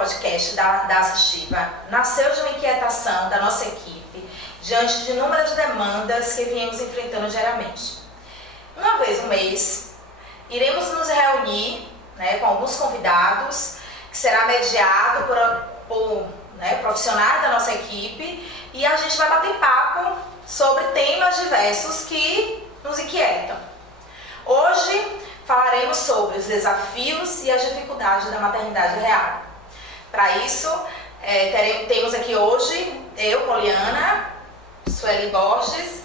podcast da Assistiva nasceu de uma inquietação da nossa equipe diante de inúmeras demandas que viemos enfrentando diariamente. Uma vez no mês, iremos nos reunir, com alguns convidados, que será mediado por profissionais da nossa equipe, e a gente vai bater papo sobre temas diversos que nos inquietam. Hoje falaremos sobre os desafios e as dificuldades da maternidade real. Para isso, temos aqui hoje eu, Poliana, Sueli Borges,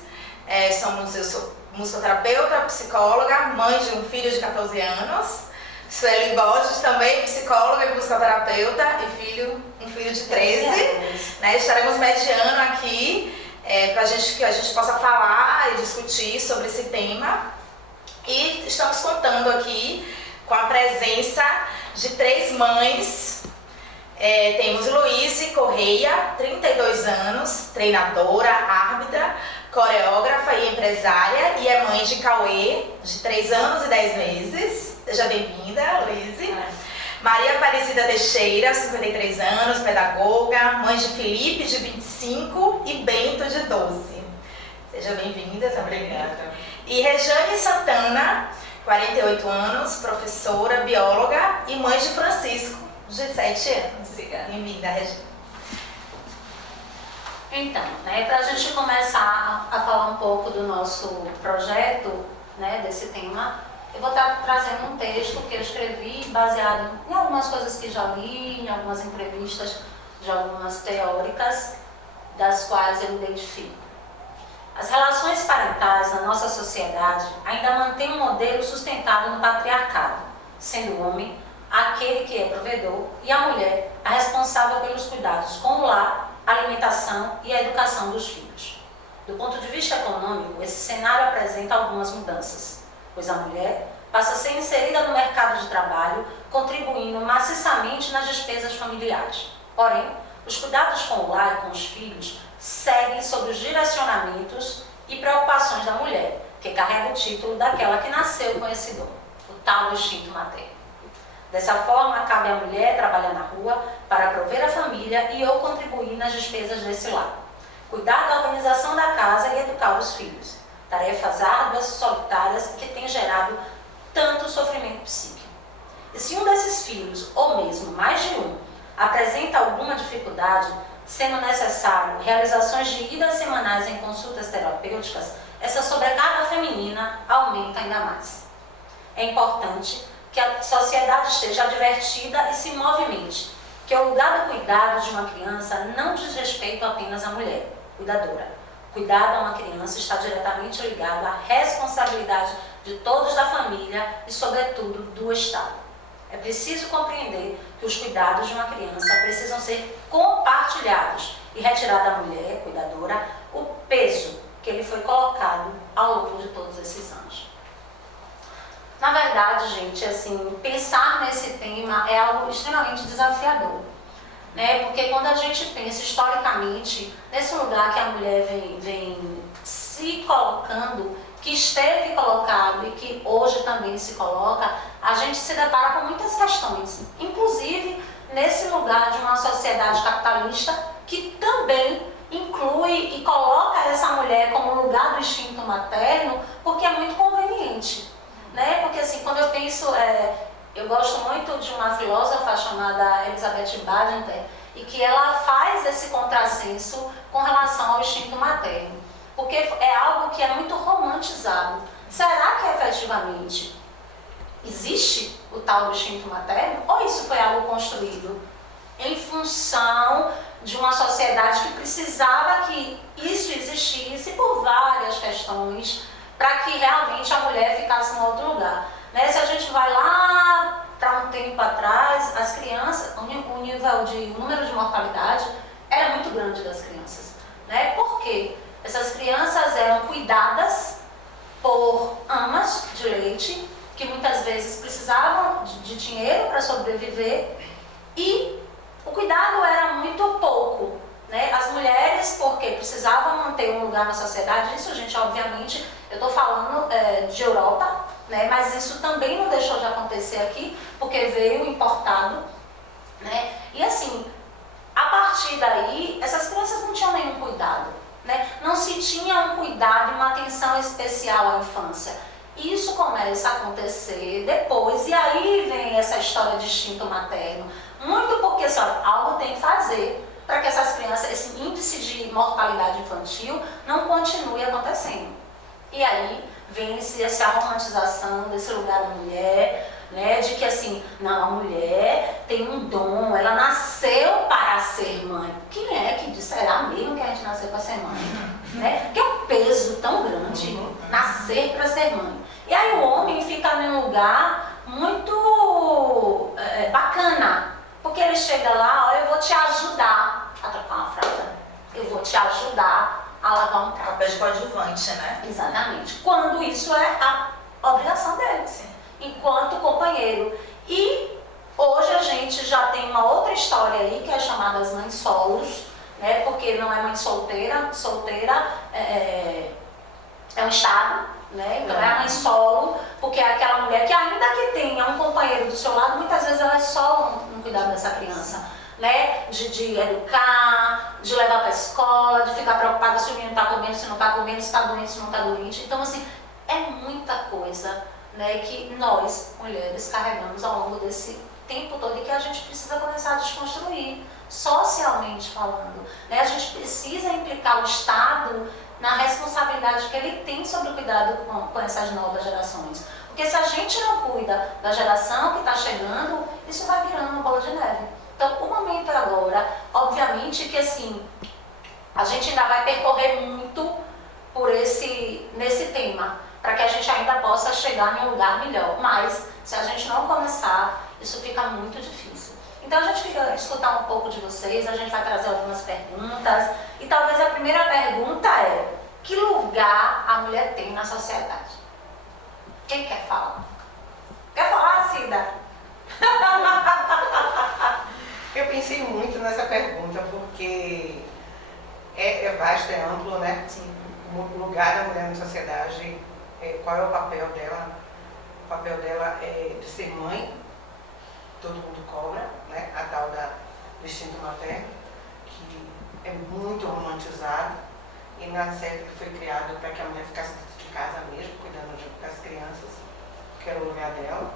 eu sou musicoterapeuta, psicóloga, mãe de um filho de 14 anos. Sueli Borges, também psicóloga e musicoterapeuta, e um filho de 13. Estaremos mediando aqui para que a gente possa falar e discutir sobre esse tema. E estamos contando aqui com a presença de 3 mães. Temos Luíse Correia, 32 anos, treinadora, árbitra, coreógrafa e empresária, e é mãe de Cauê, de 3 anos e 10 meses. Seja bem-vinda, Luíse. Maria Aparecida Teixeira, 53 anos, pedagoga, mãe de Felipe, de 25, e Bento, de 12. Seja bem-vinda também. Obrigada. E Rejane Santana, 48 anos, professora, bióloga e mãe de Francisco, de 7 anos. Obrigada. Bem-vinda, Rejane. Então, para a gente começar a falar um pouco do nosso projeto, desse tema, eu vou estar trazendo um texto que eu escrevi baseado em algumas coisas que já li, em algumas entrevistas de algumas teóricas, das quais eu me identifico. As relações parentais na nossa sociedade ainda mantêm um modelo sustentado no patriarcado, sendo o homem aquele que é provedor e a mulher a responsável pelos cuidados com o lar, a alimentação e a educação dos filhos. Do ponto de vista econômico, esse cenário apresenta algumas mudanças, pois a mulher passa a ser inserida no mercado de trabalho, contribuindo maciçamente nas despesas familiares. Porém, os cuidados com o lar e com os filhos seguem sob os direcionamentos e preocupações da mulher, que carrega o título daquela que nasceu com esse dom, o tal do instinto materno. Dessa forma, cabe à mulher trabalhar na rua para prover a família e ou contribuir nas despesas desse lar. Cuidar da organização da casa e educar os filhos. Tarefas árduas, solitárias, que têm gerado tanto sofrimento psíquico. E se um desses filhos, ou mesmo mais de um, apresenta alguma dificuldade, sendo necessário realizações de idas semanais em consultas terapêuticas, essa sobrecarga feminina aumenta ainda mais. É importante que a sociedade esteja advertida e se movimente, que o lugar do cuidado de uma criança não diz respeito apenas à mulher, cuidadora. Cuidado a uma criança está diretamente ligado à responsabilidade de todos da família e, sobretudo, do Estado. É preciso compreender que os cuidados de uma criança precisam ser compartilhados e retirar da mulher, cuidadora, o peso que ele foi colocado ao longo de todos esses anos. Na verdade, gente, pensar nesse tema é algo extremamente desafiador, porque quando a gente pensa historicamente nesse lugar que a mulher vem se colocando, que esteve colocado e que hoje também se coloca, a gente se depara com muitas questões, inclusive nesse lugar de uma sociedade capitalista que também inclui e coloca essa mulher como lugar do instinto materno, porque é muito conveniente, porque quando eu penso, eu gosto muito de uma filósofa chamada Elizabeth Badinter, e que ela faz esse contrassenso com relação ao instinto materno, porque é algo que é muito romantizado. Será que efetivamente existe o tal do instinto materno? Ou isso foi algo construído em função de uma sociedade que precisava que isso existisse por várias questões, para que realmente a mulher ficasse em outro lugar? Se a gente vai lá para um tempo atrás, as crianças, o número de mortalidade era muito grande das crianças. Por quê? Essas crianças eram cuidadas por amas de leite, que muitas vezes precisavam de dinheiro para sobreviver, e o cuidado era muito pouco. As mulheres, porque precisavam manter um lugar na sociedade, isso, gente, obviamente, eu estou falando de Europa, mas isso também não deixou de acontecer aqui, porque veio importado, E assim, a partir daí, essas crianças não tinham nenhum cuidado, né? Não se tinha um cuidado e uma atenção especial à infância. Isso começa a acontecer depois, e aí vem essa história de instinto materno. Muito porque só algo tem que fazer para que essas crianças, esse índice de mortalidade infantil não continue acontecendo. E aí vem essa romantização desse lugar da mulher, né, de que assim, não, a mulher tem um dom, ela nasceu para ser mãe. Quem é que disse? Será mesmo que a gente nasceu para ser mãe? Né? Que é um peso tão grande, nascer para ser mãe. E aí o homem fica num lugar muito bacana, porque ele chega lá, olha, eu vou te ajudar a trocar uma fralda, eu vou te ajudar a lavar um prato. Papel de coadjuvante, né? Exatamente. Quando isso é a obrigação dele, sim, enquanto companheiro. E hoje a gente já tem uma outra história aí, que é chamada as mães solos, né? Porque não é mãe solteira, é um estado, né? Então é a mãe solo, porque é aquela mulher que ainda que tenha um companheiro do seu lado, muitas vezes ela é solo no cuidado dessa criança, né? De educar, de levar para a escola, de ficar preocupada se o menino está comendo, se não está comendo, se está doente, se não está doente. Então assim, é muita coisa, né, que nós, mulheres, carregamos ao longo desse tempo todo e que a gente precisa começar a desconstruir, socialmente falando, né? A gente precisa implicar o Estado na responsabilidade que ele tem sobre o cuidado com essas novas gerações. Porque se a gente não cuida da geração que está chegando, isso vai virando uma bola de neve. Então, o momento é agora. Obviamente que assim, a gente ainda vai percorrer muito por nesse tema, para que a gente ainda possa chegar em um lugar melhor. Mas, se a gente não começar, isso fica muito difícil. Então, a gente queria escutar um pouco de vocês, a gente vai trazer algumas perguntas. E talvez a primeira pergunta é: que lugar a mulher tem na sociedade? Quem quer falar? Quer falar, Cida? Eu pensei muito nessa pergunta, porque é vasto, é amplo, né? Sim. O lugar da mulher na sociedade, qual é o papel dela? O papel dela é de ser mãe, todo mundo cobra, né? A tal do instinto materno, que é muito romantizado e nada certo que foi criado para que a mulher ficasse dentro de casa mesmo, cuidando das crianças, que era o lugar dela.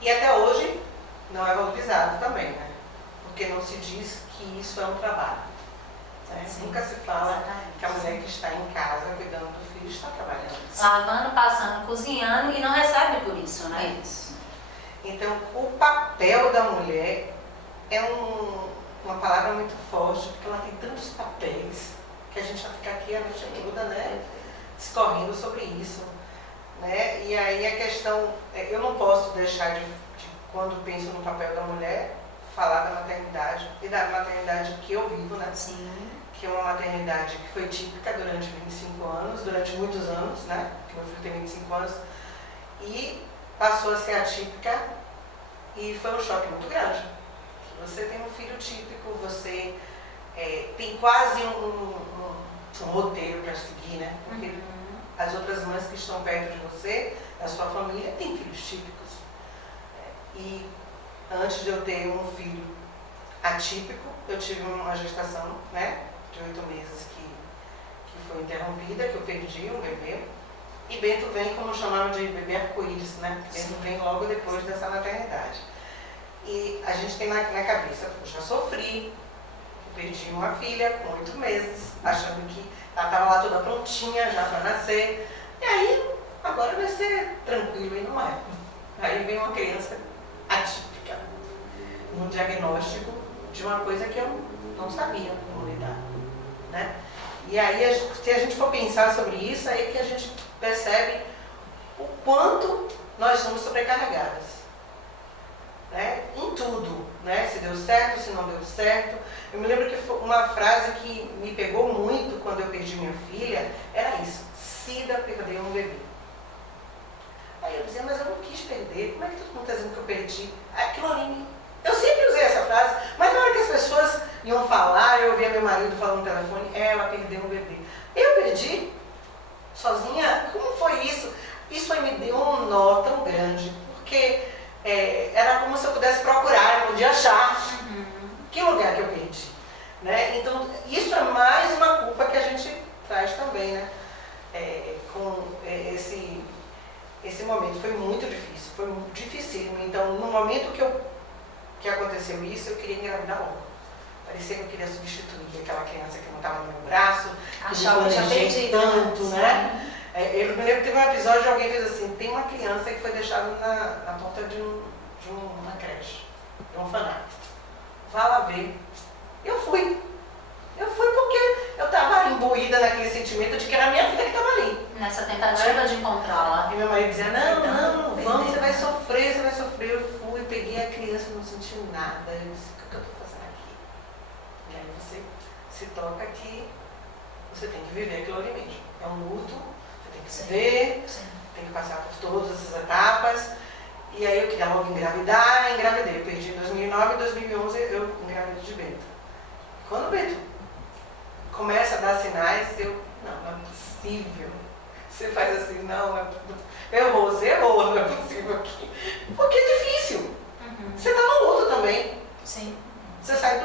E até hoje não é valorizado também, né? Porque não se diz que isso é um trabalho. Né? Nunca se fala que a mulher que está em casa cuidando do filho está trabalhando. Lavando, passando, cozinhando e não recebe por isso, né? Isso. Então, o papel da mulher é uma palavra muito forte, porque ela tem tantos papéis que a gente vai ficar aqui a noite toda, né? Discorrendo sobre isso. Né? E aí a questão, eu não posso deixar de, quando penso no papel da mulher, falar da maternidade e da maternidade que eu vivo, né? Sim. Que é uma maternidade que foi típica durante 25 anos, durante muitos anos, né? Que meu filho tem 25 anos, e passou a ser atípica e foi um choque muito grande. Você tem um filho típico, você tem quase um roteiro para seguir, né? Porque as outras mães que estão perto de você, da sua família, têm filhos típicos. E antes de eu ter um filho atípico, eu tive uma gestação, né, de 8 meses que foi interrompida, que eu perdi um bebê. E Bento vem, como chamavam de bebê arco-íris, né? Bento vem logo depois dessa maternidade. E a gente tem na cabeça, eu já sofri, eu perdi uma filha com 8 meses, achando que ela estava lá toda prontinha já para nascer. E aí, agora vai ser tranquilo, e não é. Aí vem uma criança atípica, um diagnóstico de uma coisa que eu não sabia como lidar, né? E aí, se a gente for pensar sobre isso, aí que a gente percebe o quanto nós somos sobrecarregadas, né? Em tudo, né? Se deu certo, se não deu certo. Eu me lembro que uma frase que me pegou muito quando eu perdi minha filha, era isso: Cida perdeu um bebê. Aí eu dizia, mas eu não quis perder, como é que todo mundo está dizendo que eu perdi? Aquilo ali, eu sempre usei essa frase, mas na hora que as pessoas iam falar, eu ouvia meu marido falando no telefone, ela perdeu um bebê. Eu perdi? Sozinha? Como foi isso? Isso aí me deu um nó tão grande, porque era como se eu pudesse procurar, eu podia achar que lugar que eu perdi. Né? Então, isso é mais uma culpa que a gente traz também, né? Com esse momento. Foi muito difícil, foi muito dificílimo. Então, no momento que aconteceu isso, eu queria engravidar logo. Parecia que eu queria substituir aquela criança que não estava no meu braço, Achava que tinha perdido. Tanto, né? Eu me lembro que teve um episódio de alguém fez assim, tem uma criança que foi deixada na porta de uma creche, de um orfanato. Vá lá ver. Eu fui porque eu estava imbuída naquele sentimento de que era a minha filha que estava ali. Nessa tentativa de encontrá-la. E meu marido dizia, não, vamos, você vai sofrer. Eu fui, peguei a criança, não senti nada. Eu disse, o que eu estou fazendo aqui? E aí você se toca que você tem que viver aquilo ali mesmo. É um luto, você tem que se ver, tem que passar por todas essas etapas. E aí eu queria logo engravidei. Eu perdi em 2009 e em 2011 eu engravidei de Bento. Quando o Bento começa a dar sinais, não é possível. Você faz assim, você errou, não é possível aqui. Porque é difícil. Você está no luto também. Sim. Você sai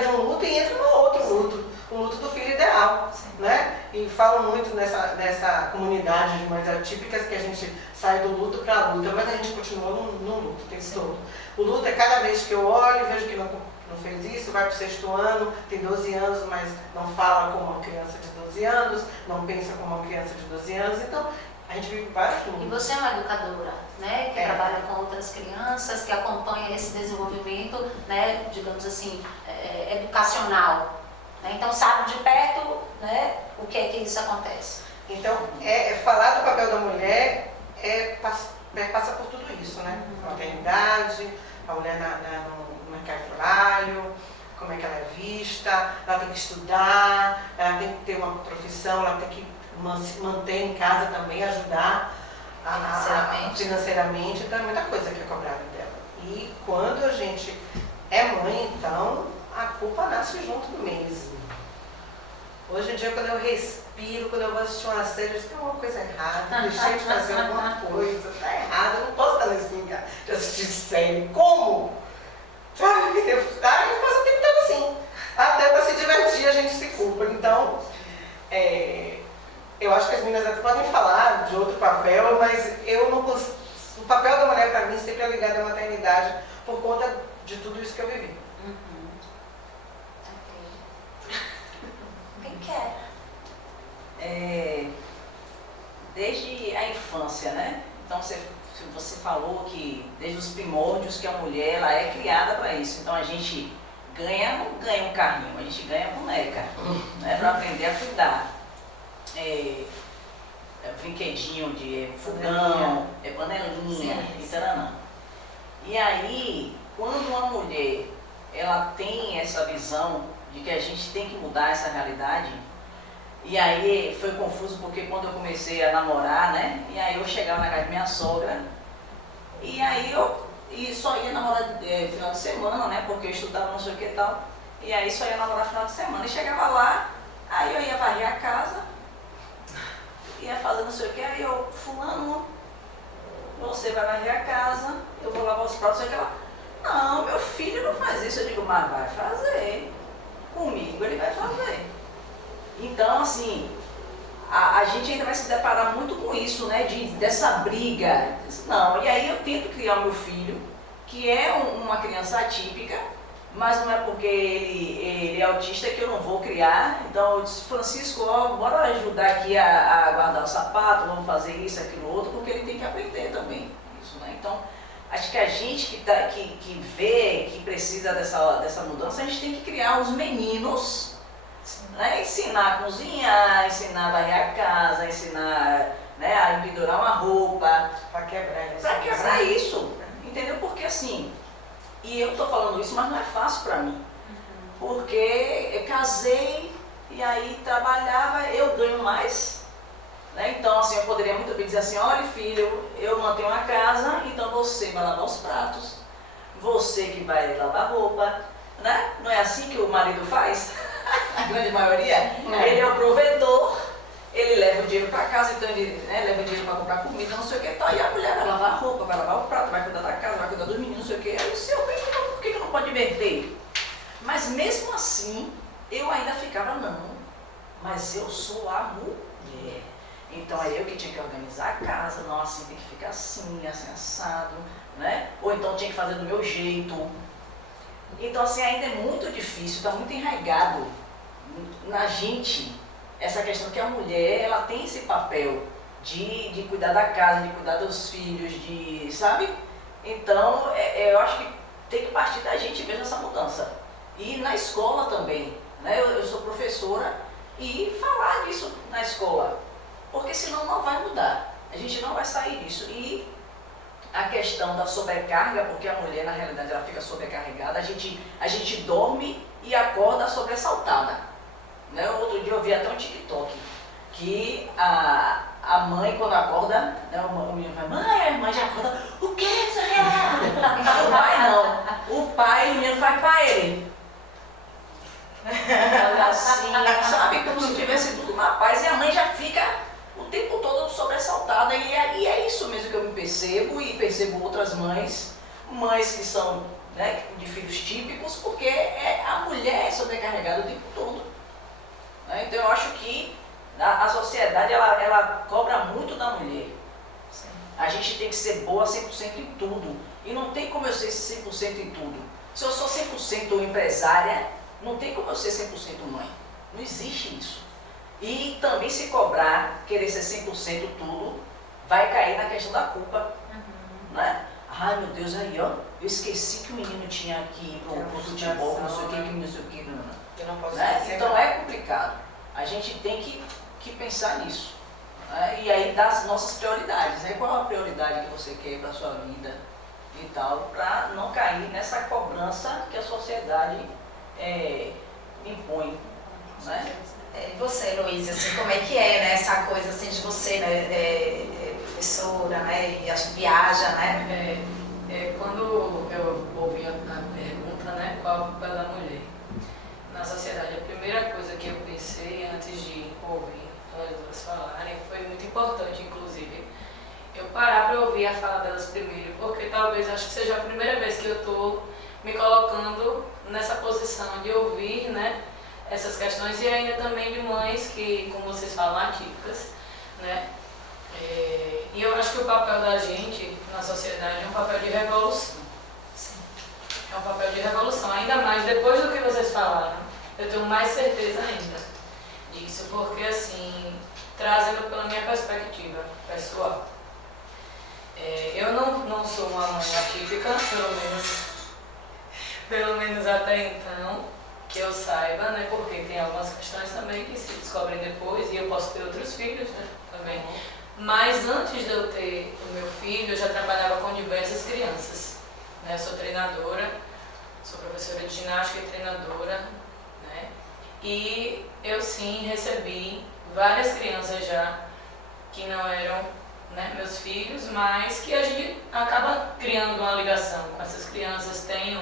de um luto e entra no outro luto. O luto do filho ideal. Né? E falo muito nessa comunidade de mães atípicas que a gente sai do luto para a luta, mas a gente continua no luto o tempo todo. O luto é cada vez que eu olho, vejo que não fez isso, vai para o 6º ano, tem 12 anos, mas não fala como uma criança de 12 anos, não pensa como uma criança de 12 anos, então a gente vive vários lutos. E você é uma educadora, né, que trabalha com outras crianças, que acompanha esse desenvolvimento, né, digamos assim, educacional. Né? Então sabe de perto, né, o que é que isso acontece. Então, falar do papel da mulher passa por tudo isso, né? A maternidade, a mulher no mercado de trabalho, como é que ela é vista, ela tem que estudar, ela tem que ter uma profissão, ela tem que se manter em casa também, ajudar financeiramente. Então é muita coisa que é cobrada dela. E quando a gente é mãe, então, a culpa nasce junto mesmo. Hoje em dia, quando eu respiro, quando eu vou assistir uma série, eu digo, tem alguma coisa errada, deixei de fazer alguma coisa, tá errado, eu não posso estar nesse lugar de assistir série. Como? A gente passa o tempo todo assim. Até para se divertir a gente se culpa. Então, eu acho que as meninas até podem falar de outro papel, mas eu não consigo. O papel da mulher para mim sempre é ligado à maternidade por conta de tudo isso que eu vivi. Quem quer? Desde a infância, né? Então você falou que desde os primórdios que a mulher ela é criada para isso. Então a gente não ganha um carrinho, a gente ganha boneca, né? Para aprender a cuidar. Brinquedinho de fogão, panelinha e taranã. E aí, quando uma mulher ela tem essa visão de que a gente tem que mudar essa realidade, e aí foi confuso porque quando eu comecei a namorar, né? E aí eu chegava na casa de minha sogra, e aí eu só ia namorar final de semana, né? Porque eu estudava não sei o que e tal, e aí só ia namorar final de semana. E chegava lá, aí eu ia varrer a casa, ia fazer não sei o que, aí eu, fulano, você vai varrer a casa, eu vou lavar os pratos, não sei o que lá. Não, meu filho não faz isso. Eu digo, mas vai fazer. Comigo ele vai fazer. Então, assim, a gente ainda vai se deparar muito com isso, né? Dessa briga. Não, e aí eu tento criar o meu filho, que é uma criança atípica, mas não é porque ele é autista que eu não vou criar. Então eu disse, Francisco, bora ajudar aqui a guardar o sapato, vamos fazer isso, aquilo, outro, porque ele tem que aprender também isso, né? Então, acho que a gente que vê que precisa dessa mudança, a gente tem que criar os meninos, né? Ensinar a cozinhar, ensinar a varrer a casa, ensinar, né, a empendurar uma roupa. Para quebrar isso. Para quebrar isso, entendeu? Porque assim, e eu estou falando isso, mas não é fácil para mim. Porque eu casei e aí trabalhava, eu ganho mais. Né? Então, assim, eu poderia muito bem dizer assim, olha filho, eu mantenho a casa, então você vai lavar os pratos, você que vai lavar a roupa, né? Não é assim que o marido faz? A grande maioria. Ele é o provedor, ele leva o dinheiro para casa, então ele leva o dinheiro para comprar comida, não sei o que, tá, e a mulher vai lavar a roupa, vai lavar o prato, vai cuidar da casa, vai cuidar dos meninos, não sei o que. Aí o seu bem, por que não pode inverter? Mas mesmo assim, eu ainda ficava, não, mas eu sou a mulher. Então é eu que tinha que organizar a casa, não, assim tem que ficar assim assado, né? Ou então tinha que fazer do meu jeito. Então assim, ainda é muito difícil, está muito enraizado na gente essa questão que a mulher, ela tem esse papel de cuidar da casa, de cuidar dos filhos, sabe? Então, eu acho que tem que partir da gente mesmo essa mudança. E na escola também, né? Eu sou professora e falar disso na escola, porque senão não vai mudar, a gente não vai sair disso. E a questão da sobrecarga, porque a mulher na realidade ela fica sobrecarregada, a gente dorme e acorda sobressaltada. Né? Outro dia eu vi até um TikTok, que a mãe quando acorda, né, o menino vai, mãe já acorda, o que você quer? O pai não, o pai, o menino vai pra ele. Assim, sabe, como se tivesse tudo na paz e a mãe já fica o tempo todo sobressaltada e é isso mesmo que eu me percebo e percebo outras mães que são, né, de filhos típicos, porque a mulher é sobrecarregada o tempo todo. Então eu acho que a sociedade ela cobra muito da mulher. Sim. A gente tem que ser boa 100% em tudo. E não tem como eu ser 100% em tudo. Se eu sou 100% empresária, não tem como eu ser 100% mãe. Não existe isso. E também se cobrar, querer ser 100% tudo, vai cair na questão da culpa. Né? Ai meu Deus, aí ó, eu esqueci que o menino tinha que ir pro futebol, não sei o que, não sei o que, não. Eu não posso Então é complicado. A gente tem que pensar nisso. Né? E aí dar as nossas prioridades. Né? Qual a prioridade que você quer para a sua vida e tal, para não cair nessa cobrança que a sociedade impõe. Né? E você, Luísa, assim, como é que é, né, essa coisa assim, de você, né, professora, né, e acho que viaja, né? Quando eu ouvi a pergunta, né, qual é o papel da mulher na sociedade, a primeira coisa que eu pensei antes de ouvir as duas falarem foi muito importante, inclusive, eu parar para ouvir a fala delas primeiro, porque talvez acho que seja a primeira vez que eu estou me colocando nessa posição de ouvir, né, essas questões e ainda também de mães que, como vocês falam, atípicas, né? E eu acho que o papel da gente na sociedade é um papel de revolução. Sim. É um papel de revolução, ainda mais depois do que vocês falaram. Eu tenho mais certeza ainda disso, porque assim, trazendo pela minha perspectiva pessoal, eu não sou uma mãe atípica, pelo menos até então, que eu saiba, né, porque tem algumas questões também que se descobrem depois e eu posso ter outros filhos, né, também. Mas antes de eu ter o meu filho, eu já trabalhava com diversas crianças, né, eu sou treinadora, sou professora de ginástica e treinadora, né, e eu sim recebi várias crianças já que não eram, né, meus filhos, mas que a gente acaba criando uma ligação com essas crianças, tem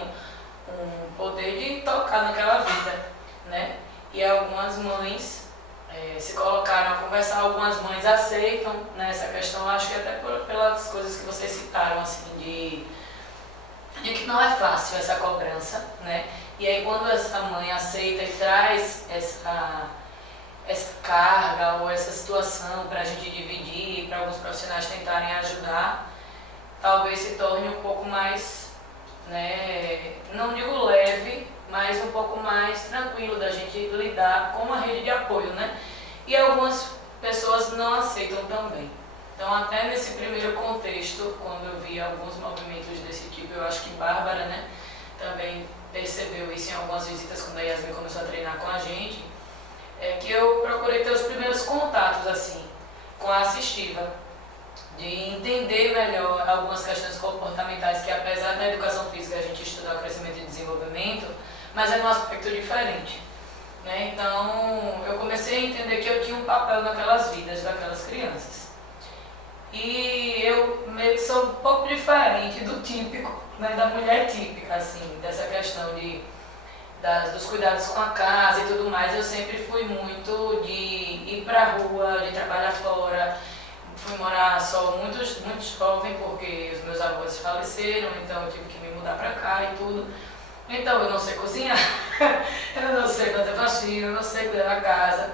um poder de tocar naquela vida, né? E algumas mães se colocaram a conversar, algumas mães aceitam, né, essa questão, acho que até pelas coisas que vocês citaram, assim, de que não é fácil essa cobrança, né? E aí quando essa mãe aceita e traz essa carga ou essa situação para a gente dividir, para alguns profissionais tentarem ajudar, talvez se torne um pouco mais, né, não digo leve, mas um pouco mais tranquilo da gente lidar com uma rede de apoio, né? E algumas pessoas não aceitam também. Então, até nesse primeiro contexto, quando eu vi alguns movimentos desse tipo, eu acho que Bárbara, né, também percebeu isso em algumas visitas quando a Yasmin começou a treinar com a gente, que eu procurei ter os primeiros contatos, assim, com a assistiva, de entender melhor algumas questões comportamentais que, apesar da educação física a gente estuda o crescimento e desenvolvimento, mas é num aspecto diferente, né? Então eu comecei a entender que eu tinha um papel naquelas vidas daquelas crianças e eu meio que sou um pouco diferente do típico, né, da mulher típica, assim, dessa questão dos cuidados com a casa e tudo mais. Eu sempre fui muito de ir ir pra rua, de trabalhar fora. Fui morar só muito jovem, porque os meus avós faleceram, então eu tive que me mudar pra cá e tudo. Então eu não sei cozinhar, eu não sei fazer faxina, eu não sei cuidar da casa,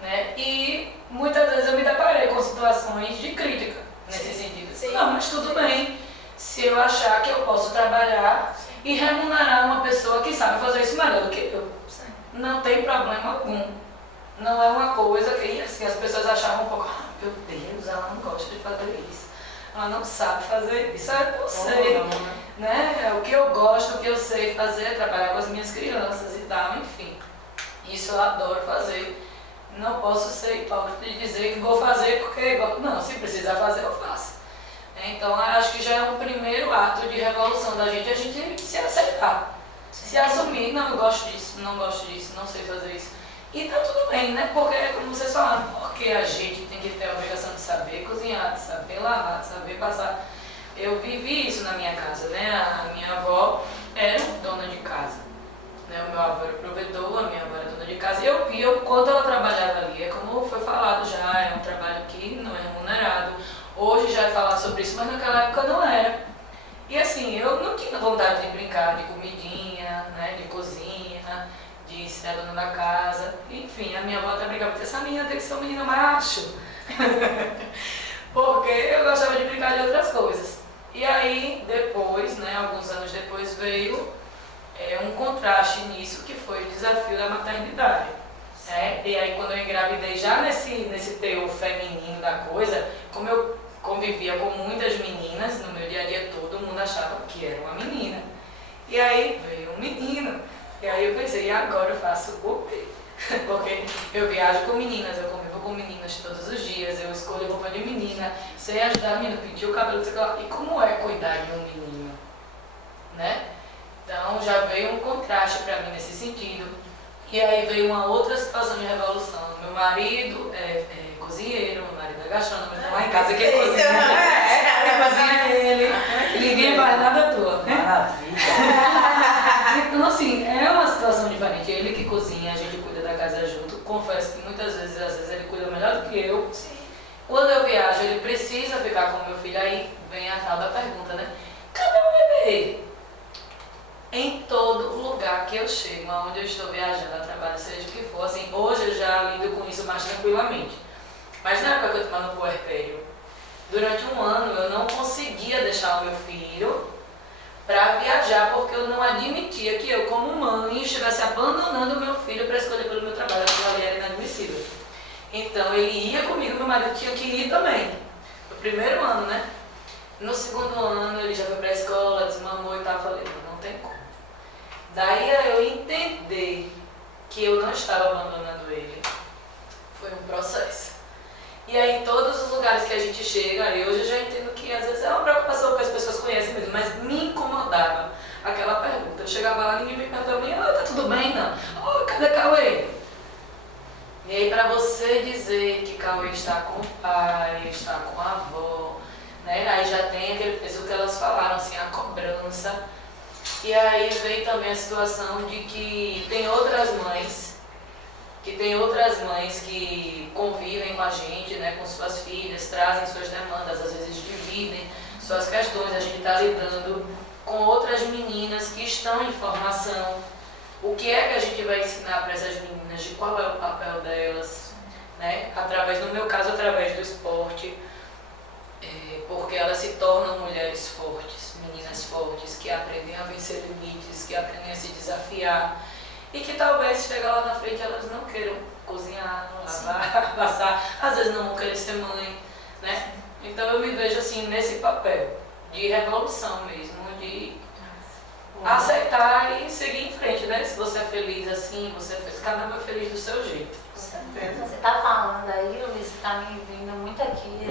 né? E muitas vezes eu me deparei com situações de crítica nesse sentido. Sim. Não, mas tudo bem se eu achar que eu posso trabalhar e remunerar uma pessoa que sabe fazer isso melhor do que eu. Não tem problema algum. Não é uma coisa que assim, as pessoas achavam um pouco, meu Deus, ela não gosta de fazer isso. Ela não sabe fazer isso. Eu sei, né? É o que eu gosto, o que eu sei fazer é trabalhar com as minhas crianças e tal, enfim. Isso eu adoro fazer. Não posso ser hipócrita de dizer que vou fazer porque não, se precisar fazer, eu faço. Então, acho que já é um primeiro ato de revolução da gente, a gente se aceitar, se assumir, não, eu gosto disso, não sei fazer isso. E tá tudo bem, né? Porque, como vocês falaram, porque a gente tem que ter a obrigação de saber cozinhar, de saber lavar, de saber passar. Eu vivi isso na minha casa, né? A minha avó era dona de casa, né? O meu avô era provedor, a minha avó era dona de casa. E eu vi o quanto ela trabalhava ali. É como foi falado já, é um trabalho que não é remunerado. Hoje já é falado sobre isso, mas naquela época não era. E assim, eu não tinha vontade de brincar de comidinha, né? De cozinha, de ser a dona da casa. Enfim, a minha avó até brincava, essa menina tem que ser um menino macho. Porque eu gostava de brincar de outras coisas. E aí, depois, né, alguns anos depois, veio um contraste nisso, que foi o desafio da maternidade. E aí, quando eu engravidei, já nesse teor feminino da coisa, como eu convivia com muitas meninas, no meu dia a dia todo mundo achava que era uma menina. E aí, veio um menino. E aí eu pensei, e agora eu faço o quê? Porque eu viajo com meninas, eu convivo com meninas todos os dias, eu escolho roupa de menina, sei ajudar a menina, pentear o cabelo, sei lá. E como é cuidar de um menino? Né? Então já veio um contraste para mim nesse sentido. E aí veio uma outra situação de revolução. Meu marido é cozinheiro, meu marido é gastrônomo, então lá em casa quem cozinha ele, ninguém faz nada à toa, né? Maravilha! Então assim, é uma situação diferente. Ele que cozinha, a gente cuida da casa junto. Confesso que muitas vezes, às vezes ele cuida melhor do que eu. Sim. Quando eu viajo, ele precisa ficar com meu filho, aí vem a tal da pergunta, né? Cadê o bebê? Em todo lugar que eu chego, aonde eu estou viajando, a trabalho, seja o que for, assim, hoje eu já lido com isso mais tranquilamente. Mas na época que eu estava no puerpério, durante um ano eu não conseguia deixar o meu filho para viajar, porque eu não admitia que eu, como mãe, estivesse abandonando o meu filho para escolher pelo meu trabalho, aquilo ali era inadmissível. Então ele ia comigo, meu marido tinha que ir também. No primeiro ano, né? No segundo ano ele já foi para a escola, desmamou e tal, falei, não tem como. Daí eu entender que eu não estava abandonando ele, foi um processo. E aí em todos os lugares que a gente chega, e hoje eu já entendo que às vezes é uma preocupação que as pessoas conhecem mesmo, mas me incomodava aquela pergunta. Eu chegava lá, ninguém me perguntava, tá tudo bem? Não. Oh, cadê Cauê? E aí para você dizer que Cauê está com o pai, está com a avó, né? Aí já tem aquele peso que elas falaram, assim, a cobrança. E aí vem também a situação de que tem outras mães que convivem com a gente, né, com suas filhas, trazem suas demandas, às vezes dividem suas questões. A gente está lidando com outras meninas que estão em formação. O que é que a gente vai ensinar para essas meninas, de qual é o papel delas, né? No meu caso, através do esporte, porque elas se tornam mulheres fortes, meninas fortes, que aprendem a vencer limites, que aprendem a se desafiar e que talvez chegar lá na frente elas não queiram cozinhar, lavar, passar, às vezes não vão querer ser mãe, né? Então eu me vejo assim nesse papel de revolução mesmo, de aceitar e seguir em frente, né? Se você é feliz assim, você é feliz, cada um é feliz do seu jeito. Com certeza. Você está falando aí, Luiz, está me vindo muito aqui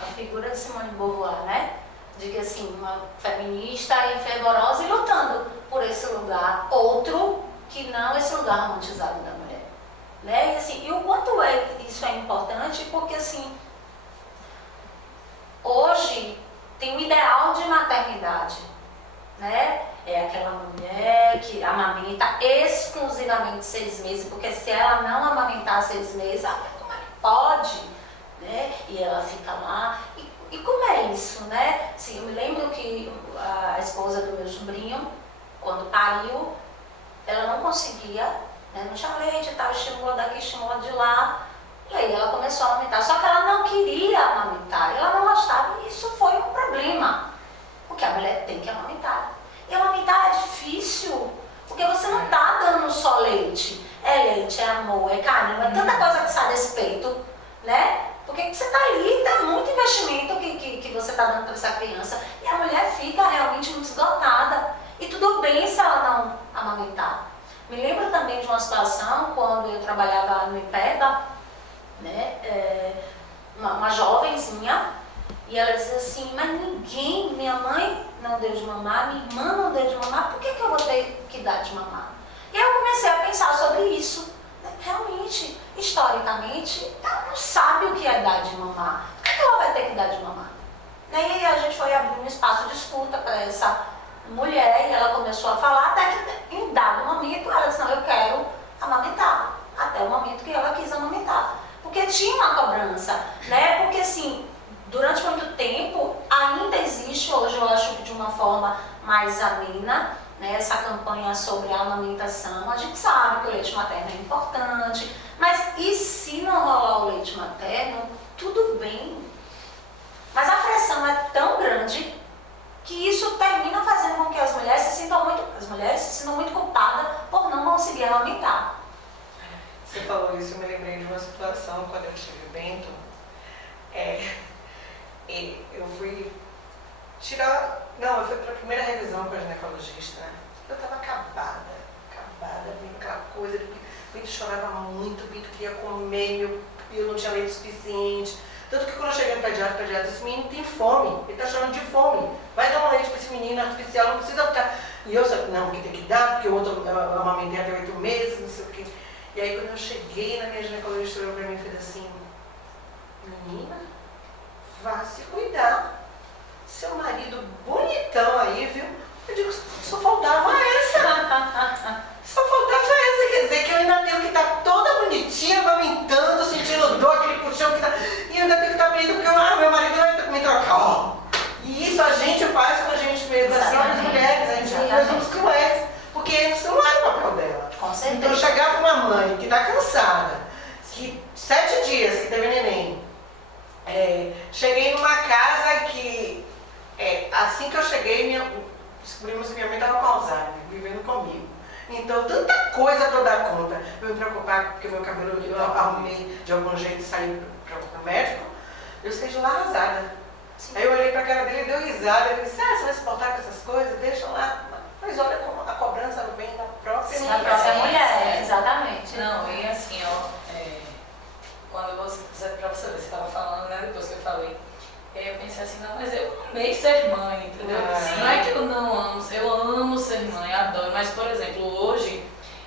a figura de Simone de Beauvoir, né? De que assim, uma feminista e fervorosa e lutando por esse lugar, outro que não esse lugar romantizado da mulher, né? E assim, e o quanto isso é importante, porque assim, hoje tem um ideal de maternidade, né? É aquela mulher que amamenta exclusivamente 6 meses, porque se ela não amamentar 6 meses, como é que pode? Né? E ela fica lá. E como é isso, né? Sim, eu me lembro que a esposa do meu sobrinho, quando pariu, ela não conseguia, né? Não tinha leite e tal, estimula daqui, estimula de lá. E aí ela começou a amamentar. Só que ela não queria amamentar, ela não gostava. E isso foi um problema, porque a mulher tem que amamentar. E amamentar é difícil, porque você não está dando só leite. É leite, é amor, é carinho, é tanta coisa que sai desse peito, né? Porque você está ali, tá muito investimento que você está dando para essa criança. E a mulher fica realmente muito esgotada. E tudo bem se ela não amamentar. Me lembro também de uma situação, quando eu trabalhava no IPEBA, né? Uma jovenzinha, e ela dizia assim, mas ninguém, minha mãe não deu de mamar, minha irmã não deu de mamar, por que eu vou ter que dar de mamar? E eu comecei a pensar sobre isso. Realmente, historicamente, ela não sabe o que é dar de mamar. Por que ela vai ter que dar de mamar? E aí a gente foi abrir um espaço de escuta para essa mulher, e ela começou a falar, até que em dado momento ela disse, não, eu quero amamentar. Até o momento que ela quis amamentar. Porque tinha uma cobrança, né? Porque assim, durante muito tempo, ainda existe, hoje eu acho que de uma forma mais amena, né, essa campanha sobre a amamentação. A gente sabe que o leite materno é importante, mas e se não rolar o leite materno, tudo bem. Mas a pressão é tão grande que isso termina fazendo com que as mulheres se sintam muito culpadas por não conseguir amamentar. Você falou isso, eu me lembrei de uma situação quando eu tive o Bento. Eu fui eu fui para a primeira revisão com a ginecologista, né? Eu estava acabada, vendo aquela coisa, o Bento chorava muito, o Bento queria comer, eu não tinha leite suficiente. Tanto que quando eu cheguei no pediatra disse, esse menino tem fome, ele está chorando de fome, vai dar um leite para esse menino artificial, não precisa ficar... E eu sabia, não, que tem que dar, porque o outro eu amamentei até 8 meses, não sei o quê. E aí quando eu cheguei na minha ginecologista, olhou para mim e fez assim, menina, vá se cuidar. Seu marido bonitão aí, viu? Eu digo, só faltava essa. Só faltava essa. Quer dizer que eu ainda tenho que estar toda bonitinha, amamentando, sentindo dor, aquele puxão que tá... E eu ainda tenho que estar bonita porque meu marido vai me trocar. E isso a gente faz com a gente mesmo, as próprias mulheres, a gente nós somos cruéis. Porque isso não é o papel dela. Com certeza. Então chegar para uma mãe que está cansada, que 7 dias que teve neném, cheguei numa casa que, assim que eu cheguei, descobrimos que minha mãe estava com Alzheimer, vivendo comigo. Então, tanta coisa para eu dar conta. Eu me preocupar porque meu cabelo eu arrumei de algum jeito e saí para o médico, eu saí de lá arrasada. Sim. Aí eu olhei para a cara dele e deu risada. Ele disse, você vai se portar com essas coisas? Deixa lá. Mas olha como a cobrança vem da própria mulher. Da própria mulher, exatamente. Não, e assim, quando você, pra você ver, você estava falando, né, depois que eu falei, eu pensei assim, não, mas eu amei ser mãe, entendeu? Não é que eu não amo, eu amo ser mãe, adoro, mas, por exemplo, hoje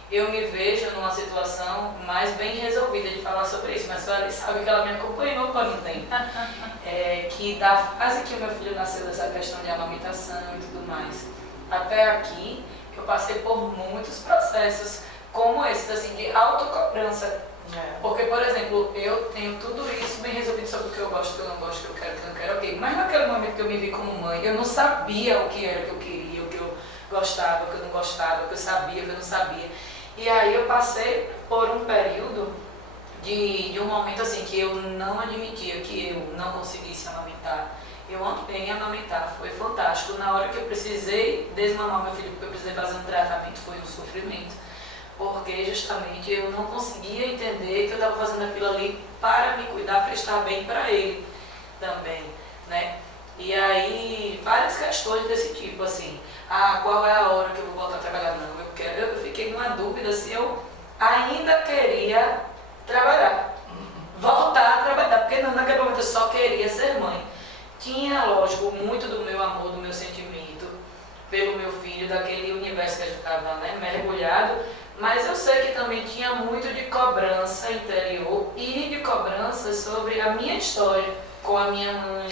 eu me vejo numa situação mais bem resolvida de falar sobre isso, mas ela sabe que ela me acompanhou quando não tem. Que da fase que o meu filho nasceu, dessa questão de amamentação e tudo mais, até aqui, eu passei por muitos processos como esses, assim, de autocobrança. Porque, por exemplo, eu tenho tudo isso bem resolvido sobre o que eu gosto, o que eu não gosto, o que eu quero, o que eu não quero, ok. Mas naquele momento que eu me vi como mãe, eu não sabia o que era que eu queria, o que eu gostava, o que eu não gostava, o que eu sabia, o que eu não sabia. E aí eu passei por um período de um momento assim que eu não admitia que eu não conseguisse amamentar. Eu amei amamentar, foi fantástico. Na hora que eu precisei desmamar meu filho, porque eu precisei fazer um tratamento, foi um sofrimento. Porque justamente eu não conseguia entender que eu estava fazendo aquilo ali para me cuidar, para estar bem para ele também, né? E aí, várias questões desse tipo, assim, qual é a hora que eu vou voltar a trabalhar? Não, eu fiquei numa dúvida se eu ainda queria trabalhar, voltar a trabalhar, porque naquele momento eu só queria ser mãe. Tinha, lógico, muito do meu amor, do meu sentimento pelo meu filho, daquele universo que a gente estava, né, mergulhado, mas eu sei que também tinha muito de cobrança interior e de cobrança sobre a minha história com a minha mãe,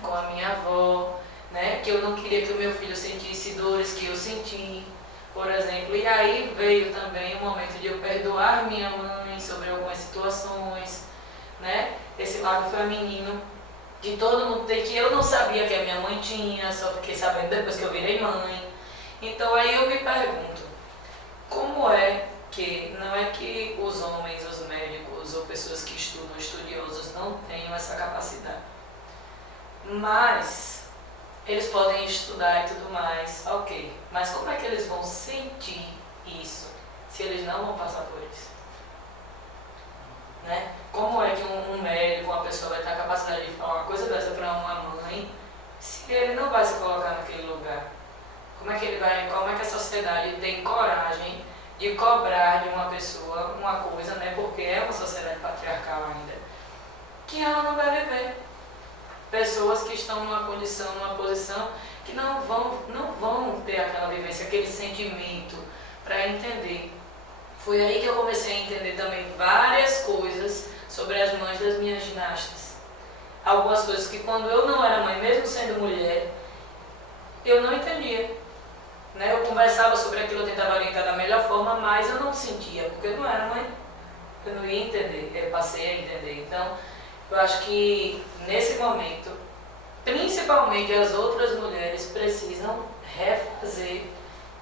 com a minha avó, né, que eu não queria que o meu filho sentisse dores que eu senti, por exemplo. E aí veio também o momento de eu perdoar minha mãe sobre algumas situações, né? Esse lado feminino de todo mundo ter, que eu não sabia que a minha mãe tinha, só fiquei sabendo depois que eu virei mãe. Então aí eu me pergunto, como é que, não é que os homens, os médicos ou pessoas que estudam, estudiosos, não tenham essa capacidade, mas eles podem estudar e tudo mais, ok, mas como é que eles vão sentir isso se eles não vão passar por isso? Né? Como é que um médico, uma pessoa vai ter a capacidade de falar uma coisa dessa para uma mãe se ele não vai se colocar naquele lugar? Como é que ele vai, como é que a sociedade tem coragem de cobrar de uma pessoa uma coisa, né? Porque é uma sociedade patriarcal ainda, que ela não vai viver. Pessoas que estão numa condição, numa posição que não vão ter aquela vivência, aquele sentimento para entender. Foi aí que eu comecei a entender também várias coisas sobre as mães das minhas ginastas. Algumas coisas que quando eu não era mãe, mesmo sendo mulher, eu não entendia. Né? Eu conversava sobre aquilo, eu tentava orientar da melhor forma, mas eu não sentia, porque eu não era mãe. Eu não ia entender, eu passei a entender. Então, eu acho que nesse momento, principalmente as outras mulheres precisam refazer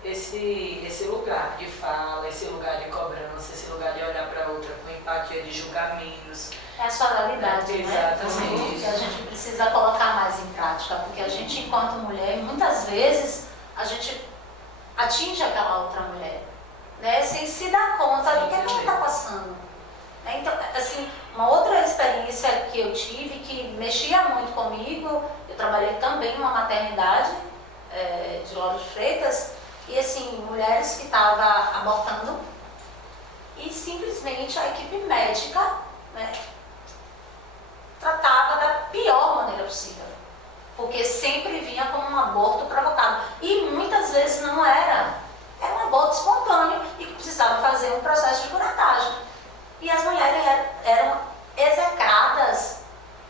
esse lugar de fala, esse lugar de cobrança, esse lugar de olhar para outra com empatia, de julgar menos. É a sororidade, né? Exatamente. Que a gente precisa colocar mais em prática, porque a gente, enquanto mulher, muitas vezes a gente atinge aquela outra mulher, né? Sem se dar conta do que ela está passando. Né? Então, assim, uma outra experiência que eu tive, que mexia muito comigo, eu trabalhei também numa maternidade de Lauro de Freitas, e assim, mulheres que estavam abortando, e simplesmente a equipe médica, né, tratava da pior maneira possível, porque sempre vinha como um aborto provocado, e muitas vezes não era um aborto espontâneo e que precisava fazer um processo de curetagem. E as mulheres eram execradas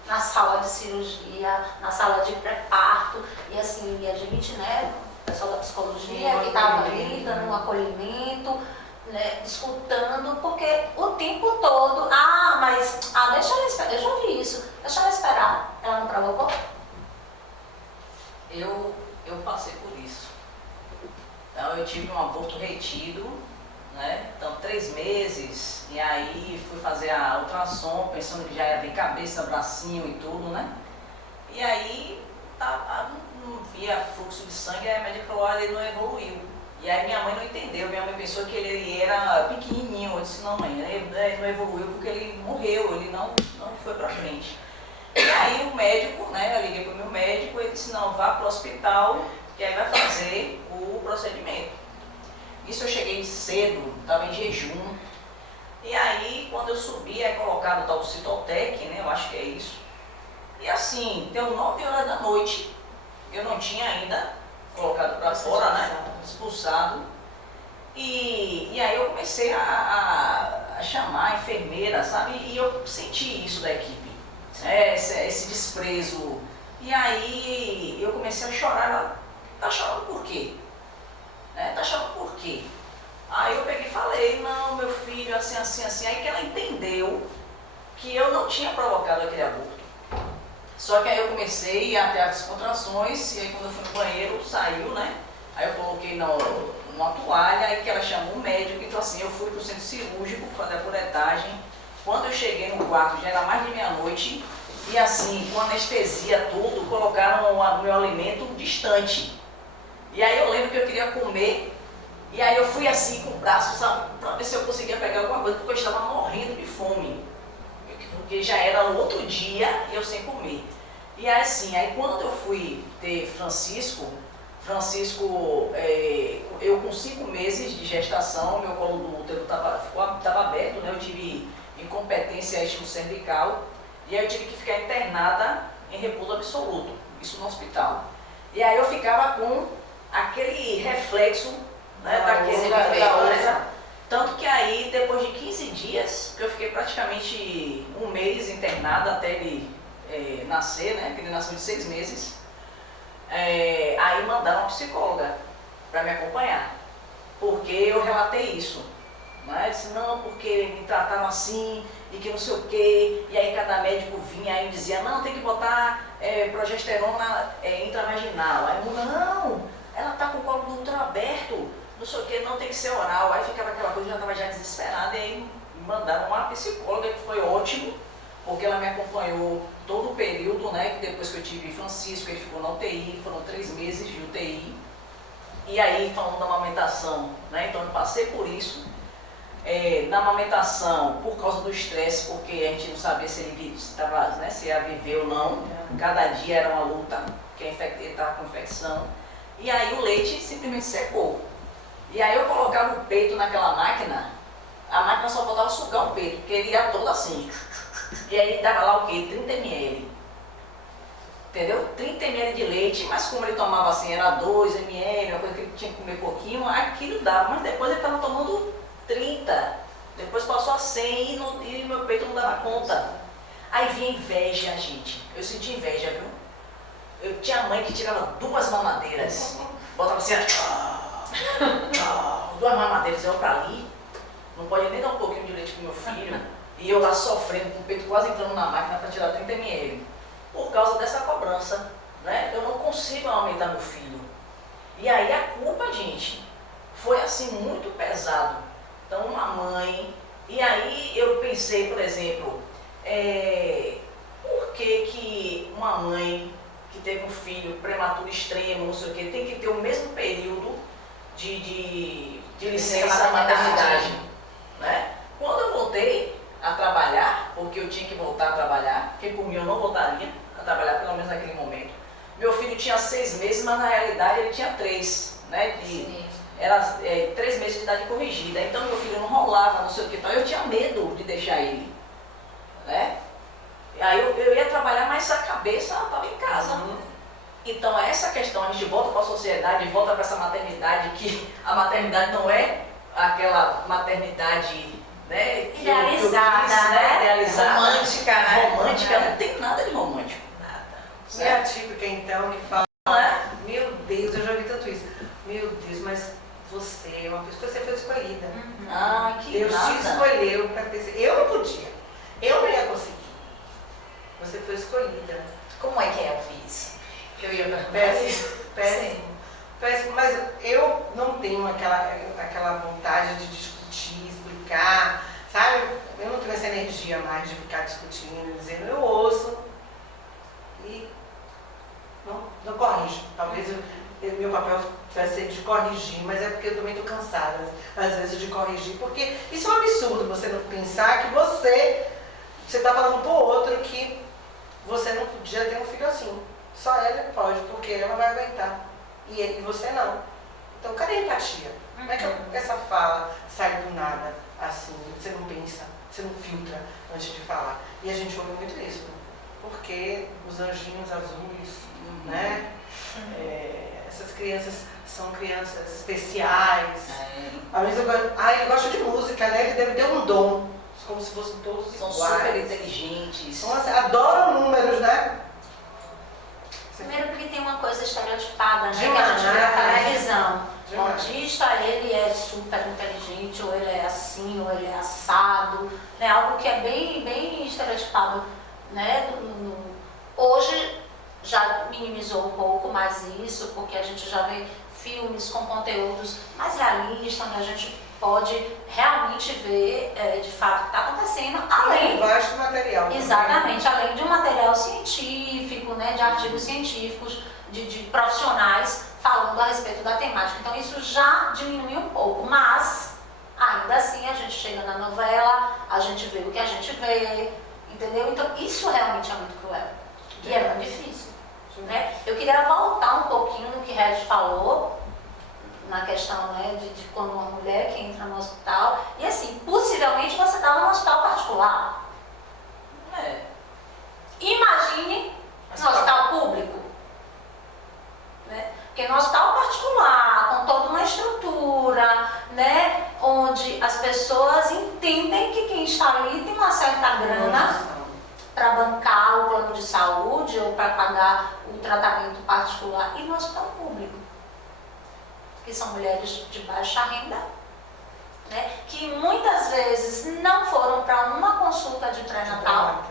na sala de cirurgia, na sala de pré-parto, e assim, e a gente, né, o pessoal da psicologia que estava ali dando um acolhimento, né, escutando, porque o tempo todo, deixa ela esperar, eu já ouvi isso, deixa ela esperar, ela não provocou? Eu passei por isso. Então eu tive um aborto retido, né? Então 3 meses, e aí fui fazer a ultrassom, pensando que já ia vir cabeça, bracinho e tudo, né? E aí não via fluxo de sangue, aí a médica falou, olha, ele não evoluiu. E aí minha mãe não entendeu, minha mãe pensou que ele era pequenininho. Eu disse, não mãe, ele não evoluiu porque ele morreu, ele não foi pra frente. E aí o médico, né, eu liguei pro meu médico, ele disse, não, vá pro hospital, que aí vai fazer o procedimento. Isso eu cheguei cedo, estava em jejum. E aí quando eu subi, é colocado o tal Citotec, né, eu acho que é isso. E assim, deu 9 horas da noite, eu não tinha ainda colocado para fora, né, expulsado. E aí eu comecei a chamar a enfermeira, sabe, e eu senti isso da equipe. Esse desprezo. E aí eu comecei a chorar. Ela, tá chorando por quê? Tá chorando por quê? Aí eu peguei e falei, não, meu filho, assim, assim, assim. Aí que ela entendeu que eu não tinha provocado aquele aborto. Só que aí eu comecei a ter as contrações, e aí quando eu fui no banheiro, saiu, né? Aí eu coloquei numa toalha, aí que ela chamou o médico, então assim, eu fui pro centro cirúrgico fazer a curetagem. Quando eu cheguei no quarto, já era mais de meia-noite, e assim, com anestesia, tudo, colocaram o meu alimento distante. E aí eu lembro que eu queria comer, e aí eu fui assim com o braço, sabe, para ver se eu conseguia pegar alguma coisa, porque eu estava morrendo de fome. Porque já era o outro dia e eu sem comer. E aí assim, aí quando eu fui ter Francisco, eu com 5 meses de gestação, meu colo do útero estava aberto, né? Eu tive incompetência cervical, e aí eu tive que ficar internada em repouso absoluto, isso no hospital. E aí eu ficava com aquele reflexo, né, da coisa, tanto que aí depois de 15 dias, que eu fiquei praticamente 1 mês internada até ele nascer, né, que ele nasceu de 6 meses, aí mandaram uma psicóloga. para me acompanhar, porque eu relatei isso. Né? Eu disse, não, porque me trataram assim e que não sei o quê, e aí cada médico vinha e dizia, não, tem que botar progesterona intravaginal. Aí muda, não, ela tá com o colo do útero aberto, não sei o quê, não tem que ser oral. Aí ficava aquela coisa, eu já estava já desesperada, e aí me mandaram uma psicóloga que foi ótimo, porque ela me acompanhou todo o período, né, que depois que eu tive Francisco, ele ficou na UTI, foram 3 meses de UTI, e aí falando da amamentação, né, então eu passei por isso, na amamentação, por causa do estresse, porque a gente não sabia se ele estava, né, se ia viver ou não, cada dia era uma luta, porque ele estava com infecção, e aí o leite simplesmente secou, e aí eu colocava o peito naquela máquina, a máquina só faltava sugar o peito, porque ele ia todo assim. E aí dava lá o quê? 30 ml. Entendeu? 30 ml de leite, mas como ele tomava assim, era 2 ml, uma coisa que ele tinha que comer pouquinho, aquilo dava. Mas depois ele estava tomando 30. Depois passou a 100 e meu peito não dava conta. Aí vinha inveja, gente. Eu senti inveja, viu? Eu tinha mãe que tirava 2 mamadeiras. Botava assim, tchau, 2 mamadeiras. Eu pra ali, não pode nem dar um pouquinho de leite pro meu filho. E eu lá sofrendo, com o peito quase entrando na máquina para tirar 30 ml. Por causa dessa cobrança, né? Eu não consigo aumentar meu filho. E aí a culpa, gente, foi assim muito pesado. Então uma mãe, e aí eu pensei, por exemplo, por que uma mãe que teve um filho prematuro extremo, não sei o que, tem que ter o mesmo período de licença maternidade, né? Quando eu voltei a trabalhar, porque eu tinha que voltar a trabalhar, porque por mim eu não voltaria a trabalhar, pelo menos naquele momento. Meu filho tinha 6 meses, mas na realidade ele tinha 3, né? Era 3 meses de idade corrigida, então meu filho não rolava, não sei o que tal, eu tinha medo de deixar ele, né? Aí eu ia trabalhar, mas a cabeça estava em casa. Então essa questão, a gente volta para a sociedade, volta para essa maternidade, que a maternidade não é aquela maternidade, né, idealizada, né? Idealizada, romântica, né? Romântica, não tem nada de romântico. E a típica então que fala, Não é? meu Deus, eu já vi tanto isso. Meu Deus, mas você é uma pessoa, você foi escolhida. Ah, que Deus nada. te escolheu para ter. Eu não podia. Eu não ia conseguir. Você foi escolhida. Como é que é, eu fiz? Eu ia perguntar Péssimo, isso. péssimo. Péssimo, mas eu não tenho aquela vontade de discutir, explicar, sabe? Eu não tenho essa energia mais de ficar discutindo, dizendo, eu ouço e não corrijo. Talvez meu papel vai ser de corrigir, mas é porque eu também estou cansada, às vezes, de corrigir, porque isso é um absurdo, você não pensar que você está falando para o outro que você não podia ter um filho assim. Só ele pode, porque ela vai aguentar. E você não. Então, cadê a empatia? Como é que essa fala sai do nada, assim? Você não pensa, você não filtra antes de falar. E a gente ouve muito isso, né? Porque os anjinhos azuis, né? Essas crianças são crianças especiais. Às vezes eu gosto de música, né? Ele deve ter um dom, como se fossem todos São iguais. super inteligentes. Nossa, adoram números, né? Primeiro porque tem uma coisa estereotipada, né? Que a Demais. gente vê na televisão. O Demais. autista, ele é super inteligente, ou ele é assim, ou ele é assado. Né? Algo que é bem, bem estereotipado. Né? Hoje já minimizou um pouco mais isso, porque a gente já vê filmes com conteúdos mais realistas, onde a gente pode realmente ver de fato o que está acontecendo, além Um vasto material. também. exatamente, além de um material científico, né, de artigos científicos, de profissionais falando a respeito da temática. Então isso já diminui um pouco, mas ainda assim a gente chega na novela, a gente vê o que a gente vê, entendeu? Então isso realmente é muito cruel e é muito difícil. Né? Eu queria voltar um pouquinho no que Regis falou, na questão, né, de quando uma mulher que entra no hospital, e assim, possivelmente você estava no hospital particular. Imagine no hospital público. Né? Porque no hospital particular, com toda uma estrutura, né, onde as pessoas entendem que quem está ali tem uma certa grana para bancar o plano de saúde ou para pagar o tratamento particular, e no hospital público. que são mulheres de baixa renda, né, que muitas vezes não foram para uma consulta de pré-natal.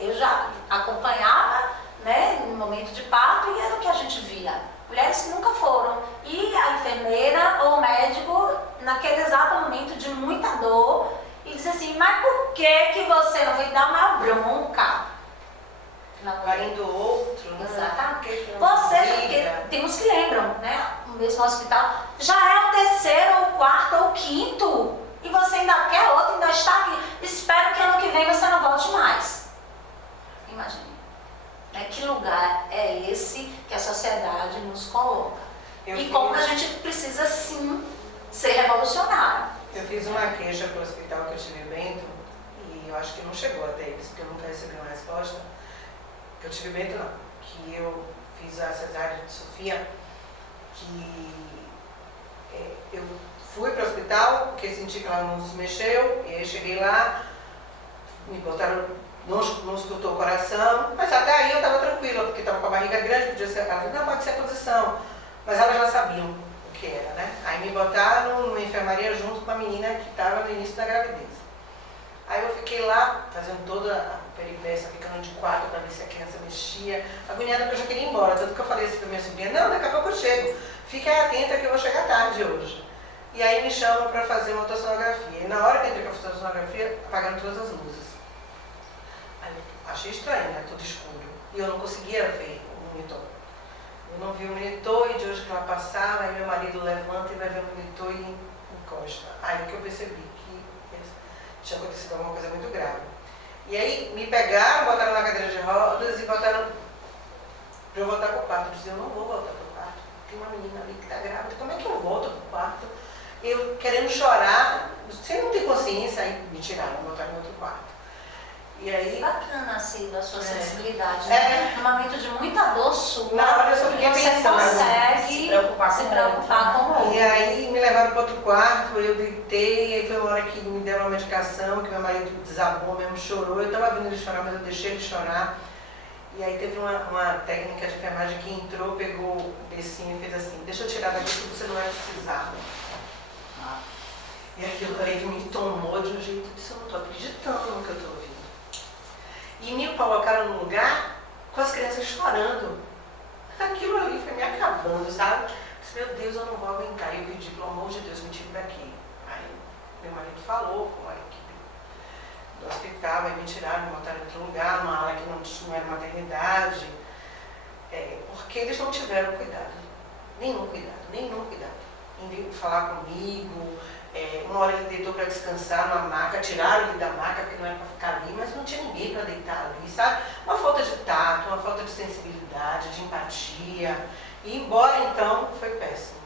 Eu já acompanhava, né, no momento de parto e era o que a gente via. Mulheres que nunca foram. E a enfermeira ou o médico, naquele exato momento de muita dor, e diz assim, mas por que você não veio dar uma bronca? Parindo outro, né? Exatamente. Porque tem uns que lembram, né? O mesmo hospital, já é o terceiro, ou o quarto, ou o quinto, e você ainda quer outro, ainda está aqui. Espero que ano que vem você não volte mais. Imagine. Que lugar é esse que a sociedade nos coloca? E como a gente precisa, sim, ser revolucionário. Eu fiz uma queixa para o hospital que eu tive Bento, e eu acho que não chegou até eles, porque eu nunca recebi uma resposta. Que eu tive Bento, não. Que eu fiz a cesárea de Sofia, que eu fui para o hospital, porque senti que ela não se mexeu, e aí cheguei lá, me botaram, não escutou o coração, mas até aí eu estava tranquila, porque estava com a barriga grande, podia ser, ela falou, não, pode ser a posição, mas elas já sabiam o que era, né? Aí me botaram numa enfermaria junto com a menina que estava no início da gravidez. Aí eu fiquei lá, fazendo toda a peripécia, ficando de quatro para ver se a criança mexia, agoniada porque eu já queria ir embora, tanto que eu falei assim para minha sobrinha, não, daqui a pouco eu chego, fique atenta que eu vou chegar tarde hoje. E aí me chamam para fazer uma ultrassonografia, e na hora que eu entrei para fazer a ultrassonografia, apagaram todas as luzes. Aí eu achei estranho, né, tudo escuro, e eu não conseguia ver o monitor. Eu não vi o monitor, e de hoje que ela passava, aí meu marido levanta e vai ver o monitor e encosta. Aí que eu percebi que tinha acontecido alguma coisa muito grave. E aí me pegaram, botaram na cadeira de rodas e botaram para eu voltar para o quarto. Eu disse, eu não vou voltar para o quarto. Tem uma menina ali que está grávida, como é que eu volto para o quarto? Eu querendo chorar, sem não ter consciência, aí me tiraram, botaram em outro quarto. E aí... Bacana, assim, a sua sensibilidade. Né? Num momento de muita dor sua, na hora eu só fiquei você pensando, consegue se preocupar com o outro. E aí me levaram para outro quarto, eu deitei, aí foi uma hora que me deram uma medicação, que meu marido desabou mesmo, chorou. Eu estava vendo ele chorar, mas eu deixei ele chorar. E aí teve uma técnica de enfermagem que entrou, pegou o becinho e fez assim, deixa eu tirar daqui que você não vai precisar. E aquilo ali me tomou de um jeito que eu não estou acreditando no que eu estou ouvindo. E me colocaram num lugar com as crianças chorando. Aquilo ali foi me acabando, sabe? Eu disse, meu Deus, eu não vou aguentar. E eu pedi, pelo amor de Deus, me tire daqui. Aí meu marido falou com a equipe do hospital, aí me tiraram, me botaram em outro lugar, numa ala que não era maternidade, porque eles não tiveram cuidado. Nenhum cuidado. Em vir falar comigo, uma hora ele deitou para descansar numa maca, tiraram ele da maca porque não era para ficar ali, mas não tinha ninguém para deitar ali, sabe? Uma falta de tato, uma falta de sensibilidade, de empatia. E embora então, foi péssimo.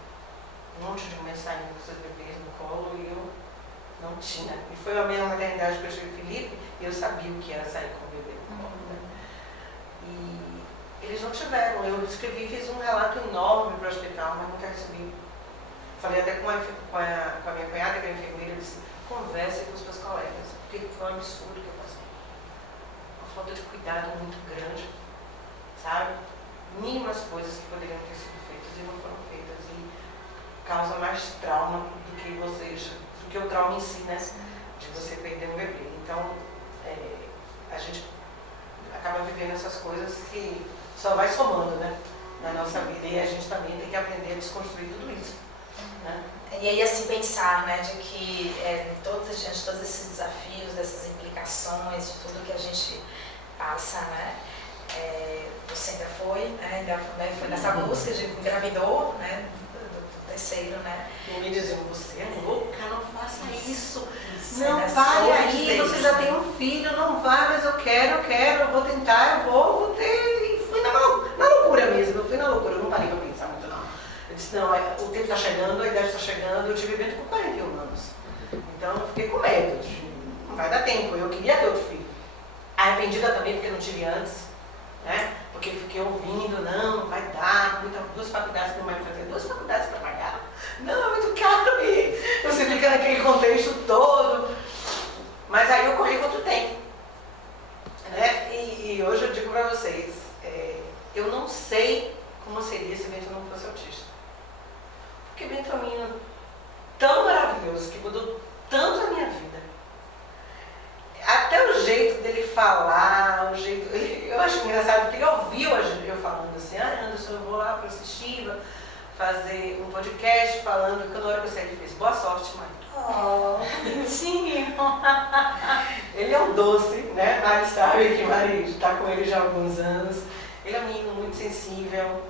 Um monte de mulher saindo com seus bebês no colo e eu não tinha. E foi a minha maternidade que eu tive Felipe e eu sabia o que era sair com o bebê no colo. Né? E eles não tiveram. Eu escrevi, fiz um relato enorme para o hospital, mas nunca recebi. Falei até com a minha cunhada, que é enfermeira, eu disse, converse com os seus colegas, porque foi um absurdo que eu passei. Uma falta de cuidado muito grande, sabe? Mínimas coisas que poderiam ter sido feitas e não foram feitas. E causa mais trauma do que o trauma em si, né? De você perder um bebê. Então, a gente acaba vivendo essas coisas que só vai somando, né? Na nossa vida. E a gente também tem que aprender a desconstruir tudo isso. Né? E aí assim pensar, né, de que diante de todos esses desafios, dessas implicações, de tudo que a gente passa, né, você ainda foi, foi nessa busca, engravidou, né, do terceiro, né. E me diziam, você é louca, não faça isso, não vai aí, você já tem um filho, não vai, mas eu quero, eu vou tentar, eu vou ter, e fui na loucura mesmo, eu fui na loucura, eu não parei pra pensar muito não. Eu disse, não, o tempo está chegando, a idade está chegando, eu tive Bento com 41 anos. Então eu fiquei com medo, não vai dar tempo, eu queria ter outro filho. Arrependida também porque não tive antes, né? Porque fiquei ouvindo, não vai dar, duas faculdades, meu marido fazia 2 faculdades para pagar. Não, é muito caro e você fica naquele contexto todo. Mas aí eu corri contra o tempo. Né? E hoje eu digo para vocês, eu não sei como seria se Bento não fosse autista. falar, o jeito... Eu acho engraçado, porque ele ouviu eu falando assim, Anderson, eu vou lá para assistir, fazer um podcast falando, que na hora que eu saí ele fez, boa sorte, mãe. Oh, bonitinho. Ele é um doce, né? Mari sabe que Mari está com ele já há alguns anos. Ele é um menino muito sensível.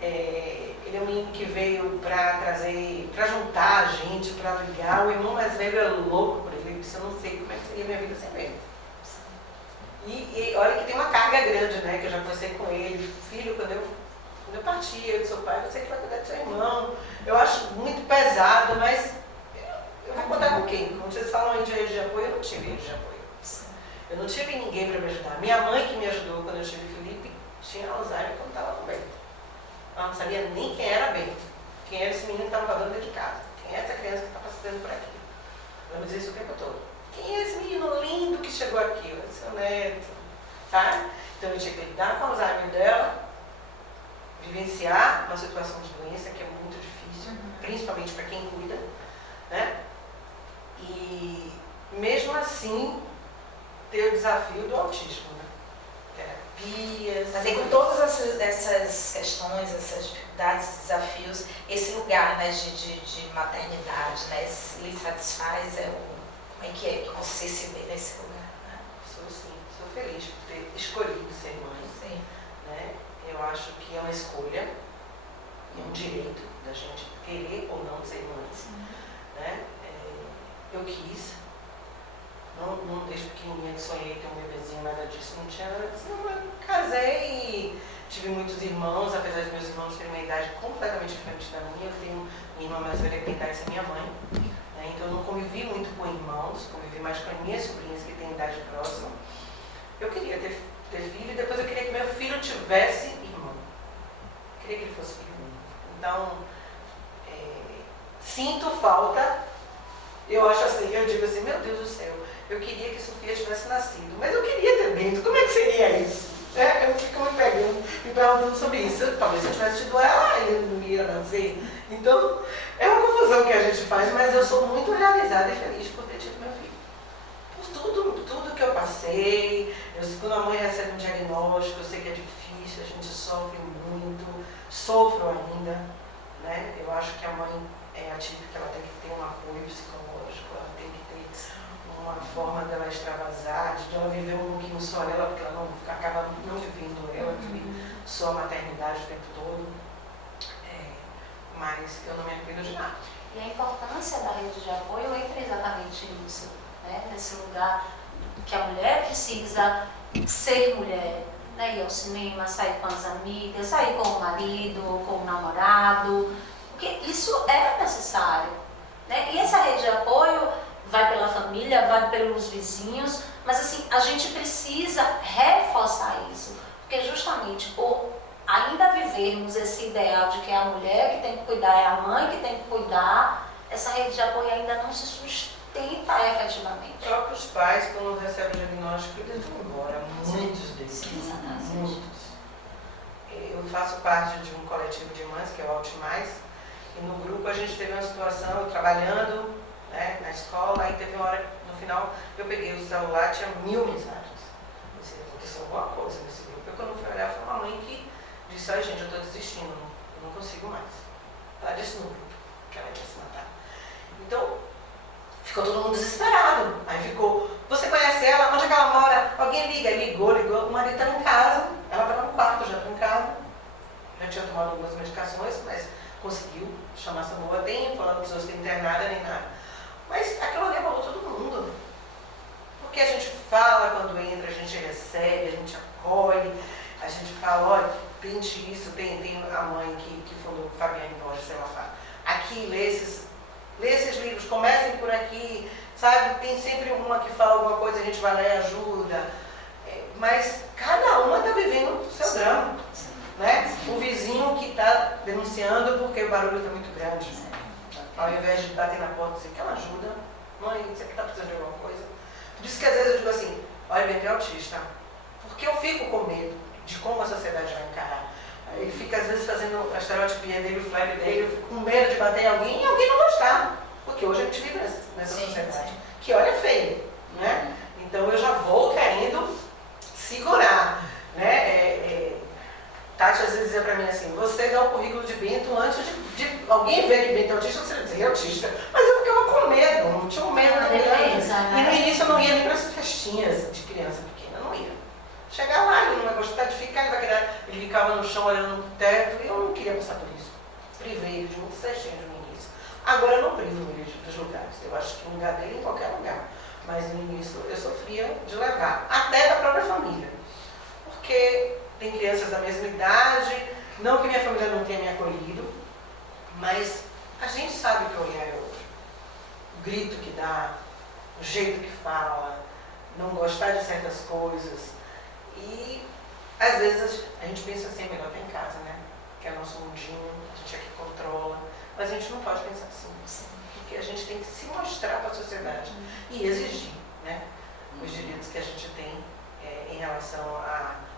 Ele é um menino que veio para juntar a gente, para ligar. O irmão mais velho é louco por ele. Ele disse, eu não sei como é que seria minha vida sem ele. E olha que tem uma carga grande, né? Que eu já conversei com ele. Filho, quando eu partir, eu disse, seu pai, você que vai cuidar do seu irmão. Eu acho muito pesado, mas eu vou contar com quem? Quando vocês falam aí de rede de apoio, eu não tive rede de apoio. Eu não tive ninguém para me ajudar. Minha mãe que me ajudou quando eu tive Felipe tinha Alzheimer quando estava com o Bento. Ela não sabia nem quem era Bento. Quem era esse menino que estava rodando dentro de casa. Quem é essa criança que está passando por aqui? Ela me dizia isso o tempo todo. Quem é esse menino lindo que chegou aqui? Eu disse, seu neto. Tá? Então eu tinha que lidar com o Alzheimer dela, vivenciar uma situação de doença que é muito difícil, principalmente para quem cuida, né? E mesmo assim ter o desafio do autismo, né? Terapias. Mas aí, com todas essas questões, essas dificuldades, esses desafios, esse lugar, né, de maternidade, né, lhe satisfaz? Como é que você se vê nesse lugar? Né? Sou sim, sou feliz por ter escolhido ser mãe. Sim. Né? Eu acho que é uma escolha, é um direito da gente querer ou não ser mãe. Né? Eu quis, não desde pequenininha sonhei ter um bebezinho, nada disso, não tinha nada disso. Não, eu casei e tive muitos irmãos, apesar de meus irmãos terem uma idade completamente diferente da minha. Eu tenho minha irmã mais velha que tem idade de ser minha mãe, né? Então eu não convivi muito com irmãos, convivi mais com as minhas sobrinhas que têm idade próxima. Eu queria ter filho e depois eu queria que meu filho tivesse irmão. Eu queria que ele fosse filho único. Então, sinto falta. Eu acho assim, eu digo assim, meu Deus do céu, eu queria que Sofia tivesse nascido, mas eu queria ter Bento, como é que seria isso? Eu fico me perguntando sobre isso. Talvez se eu tivesse tido ela, ele não ia nascer. Então, é uma confusão que a gente faz, mas eu sou muito realizada e feliz por ter tido meu filho. Por tudo que eu passei, quando a mãe recebe um diagnóstico, eu sei que é difícil, a gente sofre muito, sofro ainda, né? Eu acho que a mãe é atípica, ela tem que ter um apoio psicológico, ela tem que ter uma forma dela extravasar, de ela viver um pouquinho só ela, porque ela acaba não vivendo ela, só a maternidade o tempo todo. Mas eu não me arrependo de nada. E a importância da rede de apoio entra exatamente nisso, né? Nesse lugar que a mulher precisa ser mulher, né? Ir ao cinema, sair com as amigas, sair com o marido, com o namorado, porque isso é necessário, né? E essa rede de apoio vai pela família, vai pelos vizinhos, mas assim, a gente precisa reforçar isso, porque justamente por ainda vivermos esse ideal de que é a mulher que tem que cuidar, é a mãe que tem que cuidar, essa rede de apoio ainda não se sustenta efetivamente. Os próprios pais, quando recebem o diagnóstico, eles vão embora, muitos deles. Sim, muitos. Eu faço parte de um coletivo de mães, que é o Altimais, e no grupo a gente teve uma situação, eu trabalhando, né, na escola, aí teve uma hora, no final, eu peguei o celular, tinha 1000 mensagens. Eu disse, aconteceu alguma coisa nesse grupo. Eu quando fui olhar, foi uma mãe que disse, ai gente, eu estou desistindo, eu não consigo mais. Ela disse no grupo que ela ia se matar. Então, ficou todo mundo desesperado. Aí ficou, você conhece ela? Onde é que ela mora? Alguém liga. Ligou, o marido estava em casa, ela estava no quarto já trancada. Já tinha tomado algumas medicações, mas conseguiu chamar essa boa a tempo, ela não precisou ser internada nem nada. Mas aquilo ali abalou todo mundo. Porque a gente fala quando entra, a gente recebe, a gente acolhe, a gente fala, olha, tente isso, tem a mãe que fundou Fabiane Borges, ela fala, aqui lê esses livros, comecem por aqui, sabe? Tem sempre uma que fala alguma coisa, a gente vai lá e ajuda. Mas cada uma está vivendo o seu drama. Né? O vizinho que está denunciando porque o barulho está muito grande. Ao invés de bater na porta e dizer que ela ajuda, mãe, você está precisando de alguma coisa? Por isso que às vezes eu digo assim, olha, ele é autista. Porque eu fico com medo de como a sociedade vai encarar. Ele fica às vezes fazendo a estereotipia dele, o flap dele, eu fico com medo de bater em alguém e alguém não gostar. Porque hoje a gente vive nessa sociedade. Que olha feio, né? Então eu já vou querendo festinhas de criança pequena, não ia. Chegar lá, ele não vai gostar de ficar, ele ficava no chão olhando pro teto, e eu não queria passar por isso. Privei ele de muitas festinhas no início. Agora eu não privo ele dos lugares, eu acho que o lugar dele é em qualquer lugar. Mas no início eu sofria de levar, até da própria família. Porque tem crianças da mesma idade, não que minha família não tenha me acolhido, mas a gente sabe que o olhar é outro. O grito que dá, o jeito que fala, não gostar de certas coisas. E às vezes a gente pensa assim, melhor estar em casa, né? Que é o nosso mundinho, a gente é que controla. Mas a gente não pode pensar assim. Porque a gente tem que se mostrar para a sociedade e exigir, né? Os direitos que a gente tem em relação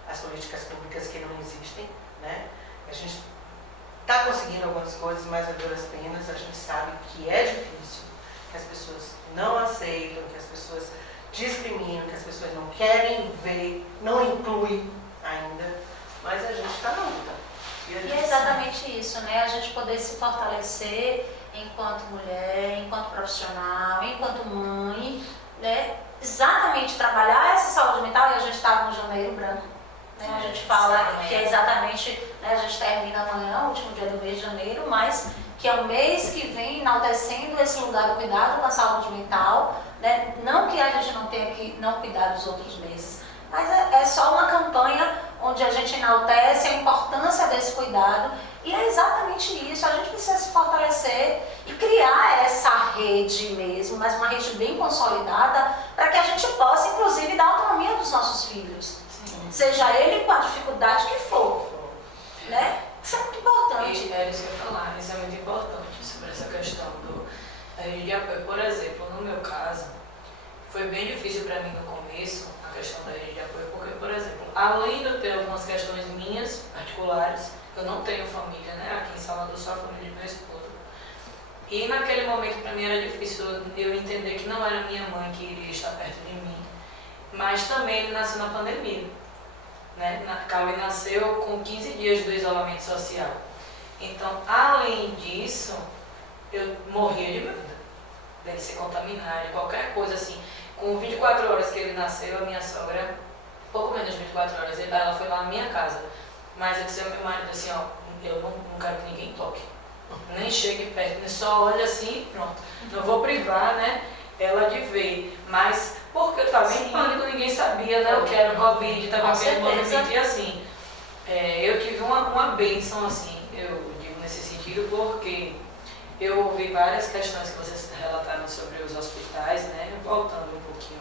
às políticas públicas que não existem, né? A gente está conseguindo algumas coisas, mas a duras penas a gente sabe que é difícil, que as pessoas não aceitam, que as pessoas discriminam, que as pessoas não querem ver, não incluem ainda, mas a gente está na luta. E é exatamente isso, né? A gente poder se fortalecer enquanto mulher, enquanto profissional, enquanto mãe, né? Exatamente trabalhar essa saúde mental, e a gente está no Janeiro Branco, né? A gente fala que é exatamente, né? A gente termina amanhã, o último dia do mês de janeiro, mas que é o mês que vem enaltecendo esse lugar do cuidado com a saúde mental, né? Não que a gente não tenha que não cuidar dos outros meses, mas é só uma campanha onde a gente enaltece a importância desse cuidado, e é exatamente isso, a gente precisa se fortalecer e criar essa rede mesmo, mas uma rede bem consolidada, para que a gente possa, inclusive, dar autonomia dos nossos filhos, seja ele com a dificuldade que for, né? Isso é muito importante. E é isso que eu ia falar, isso é muito importante, sobre essa questão da rede de apoio. Por exemplo, no meu caso, foi bem difícil para mim no começo, a questão da rede de apoio, porque, por exemplo, além de eu ter algumas questões minhas, particulares, eu não tenho família, né? Aqui em Salvador, só a família de meu esposo. E naquele momento, para mim, era difícil eu entender que não era minha mãe que iria estar perto de mim, mas também ele nasceu na pandemia. Né? Cauê nasceu com 15 dias do isolamento social. Então, além disso, eu morria de medo dele se contaminar, de qualquer coisa assim. Com 24 horas que ele nasceu, a minha sogra, pouco menos de 24 horas, ela foi lá na minha casa. Mas eu disse ao meu marido assim, ó, eu não quero que ninguém toque. Nem chegue perto, nem só olha assim e pronto. Não vou privar, né, ela de ver. Mas porque eu estava em pânico, ninguém sabia, né, o que era o Covid, estava aquele movimento. E assim, eu tive uma bênção, assim, eu digo nesse sentido, porque eu ouvi várias questões que vocês relataram sobre os hospitais, né, voltando um pouquinho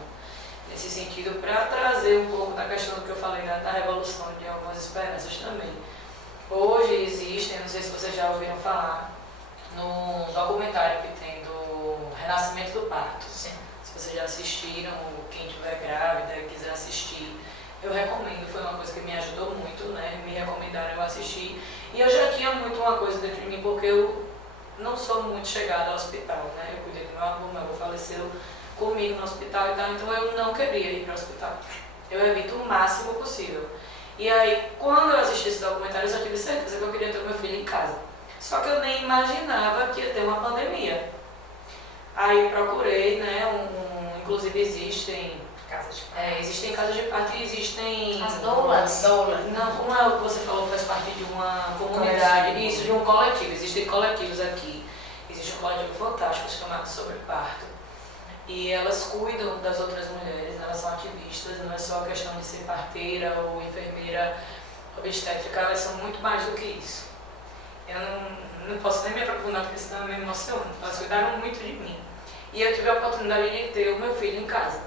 nesse sentido, para trazer um pouco da questão do que eu falei da revolução de algumas esperanças também. Hoje existem, não sei se vocês já ouviram falar, no documentário que tem do Renascimento do Parto. Sim. Se vocês já assistiram, ou quem estiver grávida e quiser assistir, eu recomendo, foi uma coisa que me ajudou muito, né? Me recomendaram, eu assisti. E eu já tinha muito uma coisa dentro de mim, porque eu não sou muito chegada ao hospital, né? Eu cuidei do meu avô faleceu comigo no hospital e tal, então eu não queria ir para o hospital. Eu evito o máximo possível. E aí, quando eu assisti esse documentário, eu só tive certeza que eu queria ter o meu filho em casa. Só que eu nem imaginava que ia ter uma pandemia. Aí procurei, né, inclusive existem casas de parto e existem... As doulas. Não, como é o que você falou, faz parte de uma comunidade, isso, de um coletivo. Existem coletivos aqui. Existe um coletivo fantástico chamado Sobre Parto. E elas cuidam das outras mulheres, elas são ativistas, não é só a questão de ser parteira ou enfermeira obstétrica, elas são muito mais do que isso. Eu não posso nem me aprofundar porque senão eu me emociono. Elas cuidaram muito de mim. E eu tive a oportunidade de ter o meu filho em casa,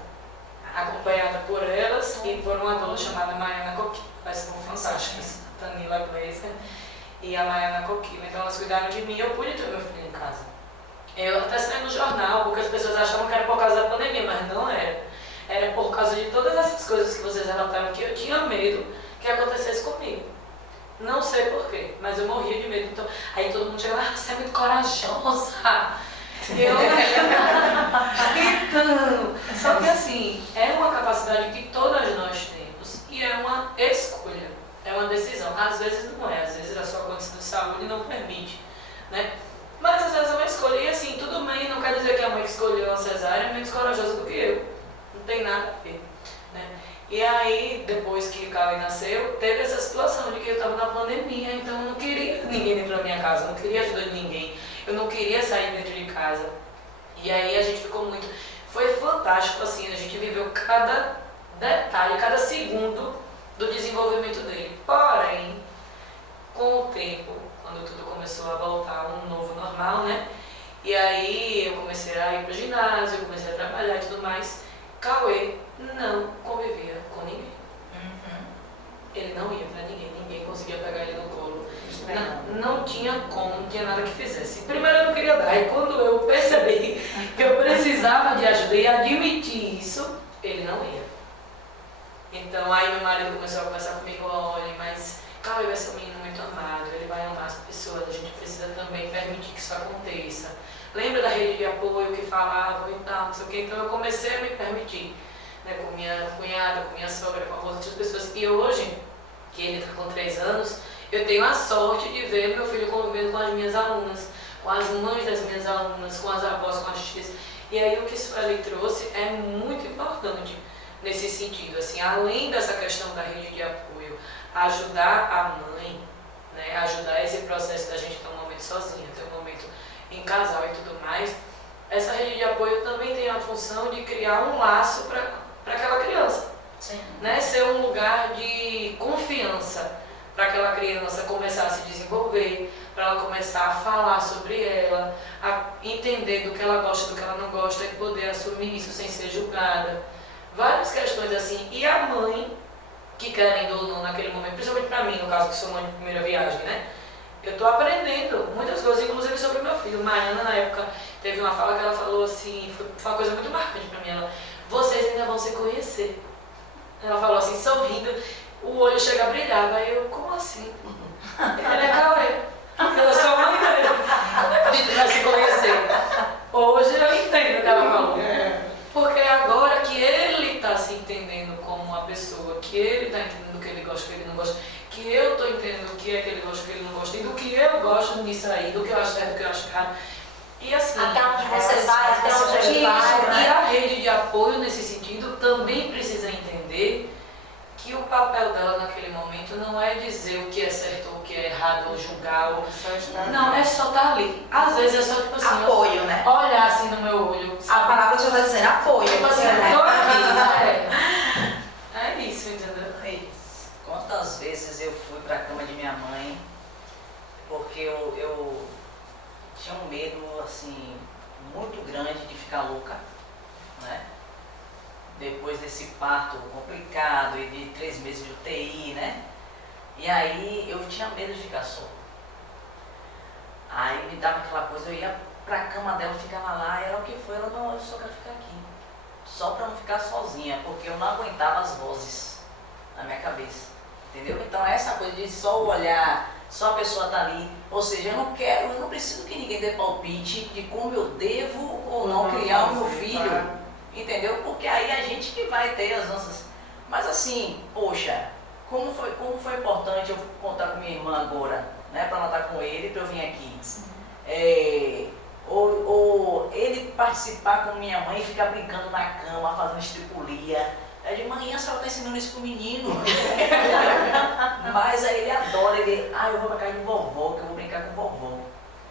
acompanhada por elas e por uma doula chamada Maiana Coquille. Elas são fantásticas, Tanila Gleiser e a Maiana Coquille. Então elas cuidaram de mim e eu pude ter o meu filho em casa. Eu até saí no jornal, porque as pessoas achavam que era por causa da pandemia, mas não era. Era por causa de todas essas coisas que vocês relataram que eu tinha medo que acontecesse comigo. Não sei porquê, mas eu morria de medo. Então, aí todo mundo chega lá, você é muito corajosa. Eu gritando. Só que assim, é uma capacidade que todas nós temos e é uma escolha, é uma decisão. Às vezes não é, às vezes a sua condição de saúde não permite, né? Mas às vezes é uma escolha, e assim, tudo bem, não quer dizer que a mãe que escolheu a cesárea é menos corajosa do que eu. Não tem nada a ver. aí, depois que Cauê nasceu, teve essa situação de que eu estava na pandemia, então eu não queria ninguém dentro da minha casa, eu não queria ajuda de ninguém, eu não queria sair dentro de casa. E aí a gente ficou muito... Foi fantástico, assim, a gente viveu cada detalhe, cada segundo do desenvolvimento dele. Porém, com o tempo, quando tudo começou a voltar a um novo normal, né? E aí eu comecei a ir para o ginásio, eu comecei a trabalhar e tudo mais. Cauê não convivia com ninguém. Ele não ia para ninguém, ninguém conseguia pegar ele no colo. Não tinha como, não tinha nada que fizesse. Primeiro eu não queria dar, e quando eu percebi que eu precisava de ajuda e admitir isso, ele não ia. Então aí meu marido começou a conversar comigo, olha, mas Cauê vai ser um menino muito amado, ele vai amar as pessoas, a gente precisa também permitir que isso aconteça. Lembra da rede de apoio que falava e tal, não sei o que, então eu comecei a me permitir, né, com minha cunhada, com minha sogra, com algumas outras pessoas. E hoje, que ele está com 3 anos, eu tenho a sorte de ver meu filho convivendo com as minhas alunas, com as mães das minhas alunas, com as avós, com as tias. E aí o que Sueli trouxe é muito importante nesse sentido, assim, além dessa questão da rede de apoio, ajudar a mãe, né, ajudar esse processo da gente ter um momento sozinha, ter um momento em casal e tudo mais, essa rede de apoio também tem a função de criar um laço para aquela criança. Sim. Né, ser um lugar de confiança para aquela criança começar a se desenvolver, para ela começar a falar sobre ela, a entender do que ela gosta, do que ela não gosta e poder assumir isso sem ser julgada. Várias questões assim. E a mãe, que querendo ou não naquele momento, principalmente para mim, no caso que sou mãe de primeira viagem, né? Eu estou aprendendo muitas coisas, inclusive sobre meu filho. Mariana, na época, teve uma fala que ela falou assim, foi uma coisa muito marcante para mim. Ela, vocês ainda vão se conhecer. Ela falou assim, sorrindo, o olho chega a brilhar. Aí eu, como assim? Ele é Cauê. Eu sou a mãe dele. Como é que a gente vai se conhecer? Hoje eu entendo o que ela falou. Porque agora que ele está se entendendo como uma pessoa, que ele está entendendo o que ele gosta, o que ele não gosta, que eu estou entendendo o que é que ele gosta, o que ele não gosta, e do que eu gosto nisso aí, do que eu acho certo, do que eu acho errado. E assim, até onde você vai, até onde ele vai, e a rede de apoio nesse sentido também precisa entender que o papel dela naquele momento não é dizer o que é certo ou o que é errado, ou julgar, ou... Não, é só estar ali. Às vezes é só tipo assim, Apoio, né? olhar assim no meu olho, A sabe? palavra já está dizendo apoio. Tipo assim, né? tô aqui, é isso, entendeu? É isso. Quantas vezes eu fui para a cama de minha mãe porque eu tinha um medo assim muito grande de ficar louca, né? Depois desse parto complicado e de 3 meses de UTI, né? E aí eu tinha medo de ficar só. Aí me dava aquela coisa, eu ia pra cama dela, ficava lá, e ela, o que foi? Ela, não, eu só quero ficar aqui. Só pra não ficar sozinha, porque eu não aguentava as vozes na minha cabeça. Entendeu? Então essa coisa de só o olhar, só a pessoa tá ali. Ou seja, eu não preciso que ninguém dê palpite de como eu devo ou não criar o meu filho. Entendeu? Porque aí a gente que vai ter as nossas... Mas assim, poxa, como foi importante eu contar com minha irmã agora, né? Para ela estar com ele, para eu vir aqui. Ou ele participar com minha mãe e ficar brincando na cama, fazendo estripulia. É de manhã a senhora está ensinando isso pro menino. Mas aí ele adora, eu vou pra casa de vovó, que eu vou brincar com vovó.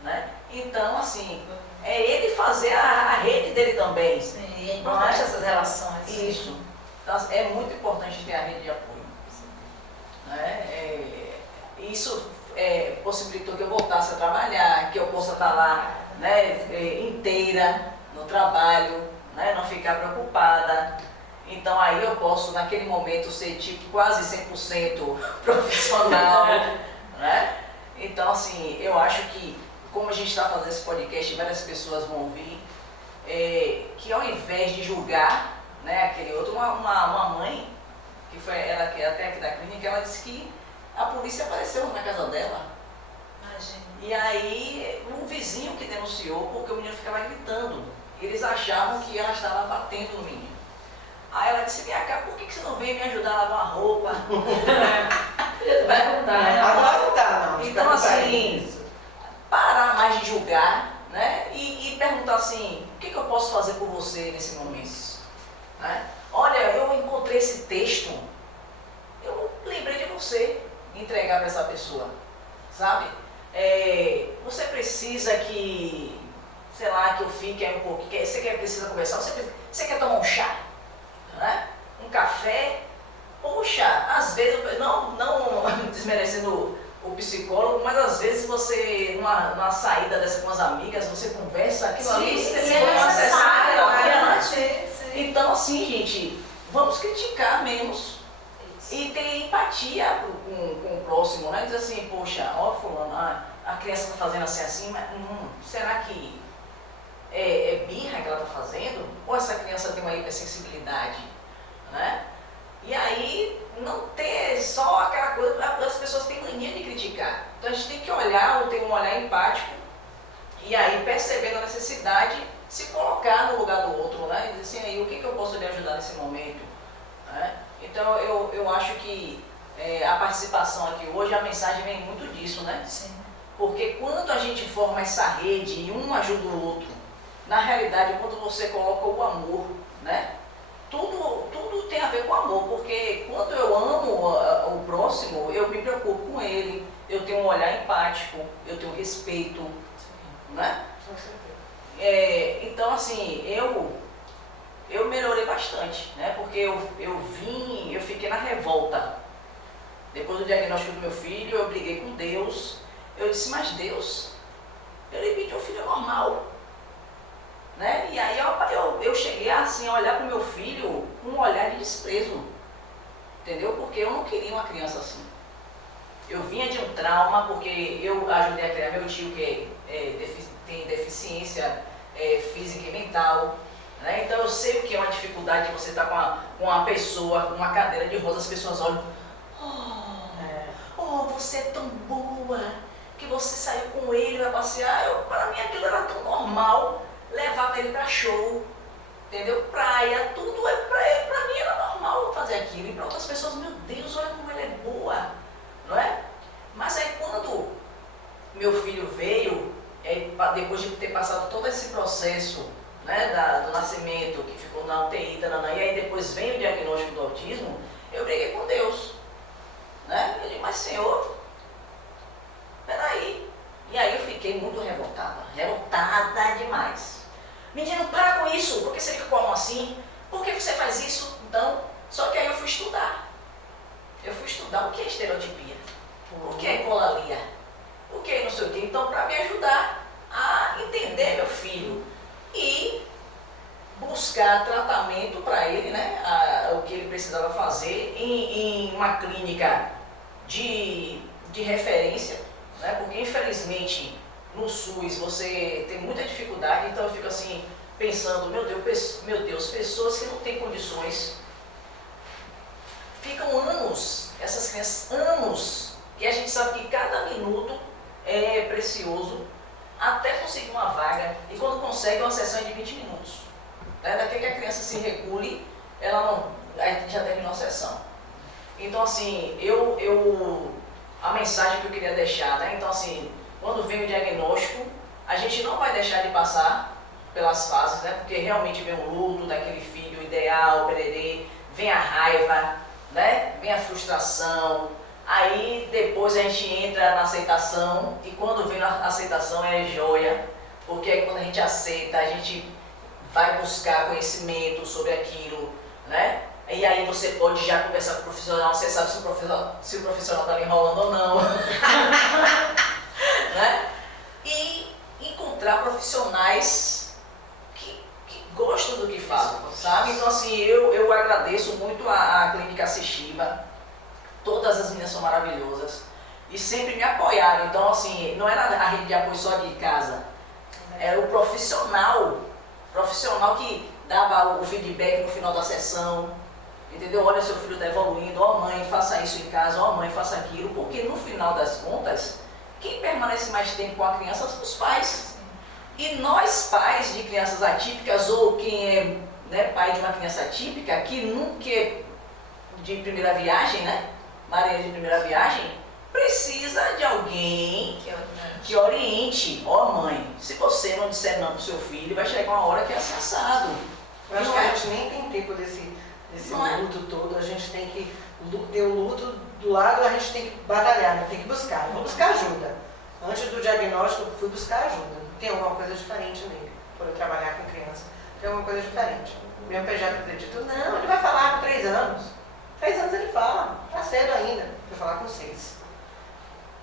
Né? Então, assim, é ele fazer a rede dele também. Sim, é importante essas relações. Isso. Então, é muito importante ter a rede de apoio. Né? Isso possibilitou que eu voltasse a trabalhar, que eu possa estar lá, né, inteira no trabalho, né, não ficar preocupada. Então aí eu posso naquele momento ser tipo quase 100% profissional. Né? Então assim, eu acho que como a gente está fazendo esse podcast, várias pessoas vão ouvir, que ao invés de julgar, né, aquele outro, uma mãe, que foi ela que é até aqui da clínica, ela disse que a polícia apareceu na casa dela. Imagina. E aí um vizinho que denunciou porque o menino ficava gritando. Eles achavam que ela estava batendo no menino. Aí ela disse, vem cá, por que você não vem me ajudar a lavar a roupa? Agora não tá, não. Então assim, parar mais de julgar, né? E perguntar assim, o que eu posso fazer por você nesse momento? Né? Olha, olha, eu encontrei esse texto, eu lembrei de você, entregar para essa pessoa, sabe? Você precisa que, sei lá, que eu fique aí um pouco, precisa conversar, você quer tomar um chá, né? Um café? Poxa, às vezes, não desmerecendo o psicólogo, mas às vezes você, numa saída dessa com as amigas, você conversa, aquilo ali, Sim, você é necessário, né? Então, assim, gente, vamos criticar menos e ter empatia com o próximo, né? Dizer assim, poxa, ó, fulano, a criança está fazendo assim, mas será que é birra que ela está fazendo? Ou essa criança tem uma hipersensibilidade, né? E aí, não ter só aquela coisa, as pessoas têm mania de criticar. Então a gente tem que olhar, ou ter um olhar empático, e aí percebendo a necessidade, se colocar no lugar do outro, né? E dizer assim, aí, o que eu posso lhe ajudar nesse momento? Né? Então eu acho que a participação aqui hoje, a mensagem vem muito disso, né? Sim. Porque quando a gente forma essa rede e um ajuda o outro, na realidade, quando você coloca o amor, né? Tudo tem a ver com amor, porque quando eu amo o próximo, eu me preocupo com ele, eu tenho um olhar empático, eu tenho respeito, né? Então, assim, eu melhorei bastante, né? Porque eu fiquei na revolta. Depois do diagnóstico do meu filho, eu briguei com Deus. Eu disse, mas Deus, eu lhe pedi um filho normal. Né? E aí eu cheguei assim, a olhar para o meu filho com um olhar de desprezo, entendeu? Porque eu não queria uma criança assim. Eu vinha de um trauma, porque eu ajudei a criar meu tio que tem deficiência física e mental, né? Então eu sei o que é uma dificuldade de você estar com uma pessoa, com uma cadeira de rodas, as pessoas olham, você é tão boa, que você saiu com ele, vai passear. Para mim aquilo era tão normal. Levava ele para show, entendeu? Praia, tudo pra mim era normal fazer aquilo. E para outras pessoas, meu Deus, olha como ela é boa, não é? Mas aí quando meu filho veio, depois de ter passado todo esse processo, né, do nascimento, que ficou na UTI, e aí depois vem o diagnóstico do autismo, eu briguei com Deus, né? Eu digo, mas Senhor, peraí. E aí eu fiquei muito revoltada demais. Menino, para com isso, por que você fica com a mão assim? Por que você faz isso? Então, só que aí eu fui estudar. Eu fui estudar o que é estereotipia, o que é ecolalia, o que é não sei o quê. Então, para me ajudar a entender meu filho e buscar tratamento para ele, né? O que ele precisava fazer em uma clínica de referência, né? Porque infelizmente no SUS você tem muita dificuldade, então eu fico assim pensando, meu Deus, pessoas que não têm condições ficam anos, essas crianças, anos, e a gente sabe que cada minuto é precioso até conseguir uma vaga, e quando consegue uma sessão de 20 minutos. Né? Daqui que a criança se regule, a gente já terminou a sessão. Então assim, a mensagem que eu queria deixar, né? Então assim, quando vem o diagnóstico, a gente não vai deixar de passar pelas fases, né? Porque realmente vem o luto daquele filho ideal, pererê, vem a raiva, né? Vem a frustração, aí depois a gente entra na aceitação, e quando vem a aceitação é joia, porque aí quando a gente aceita, a gente vai buscar conhecimento sobre aquilo, né? E aí você pode já conversar com o profissional, você sabe se o profissional está enrolando ou não. Né? E encontrar profissionais que gostam do que fazem, sabe? Então assim, eu agradeço muito a Clínica Assistiva, todas as meninas são maravilhosas e sempre me apoiaram. Então assim, não era a rede de apoio só de casa, era o profissional que dava o feedback no final da sessão. Entendeu? Olha, seu filho está evoluindo, ó mãe, faça isso em casa, ó mãe, faça aquilo, porque no final das contas, quem permanece mais tempo com a criança são os pais. E nós, pais de crianças atípicas, ou quem é, né, pai de uma criança atípica, que nunca é de primeira viagem, né? Marinha de primeira viagem, precisa de alguém que oriente. Ó mãe, se você não disser não para o seu filho, vai chegar uma hora que é assado. Eu acho que a gente nem tem tempo desse desse Não é? luto todo, a gente tem que ter o luto do lado, a gente tem que batalhar, né? Tem que buscar. Eu vou buscar ajuda. Antes do diagnóstico, eu fui buscar ajuda. Tem alguma coisa diferente nele, por eu trabalhar com criança. Tem alguma coisa diferente. O meu pediatra acredita, não, ele vai falar com 3 anos. 3 anos ele fala, tá cedo ainda. Foi falar com 6.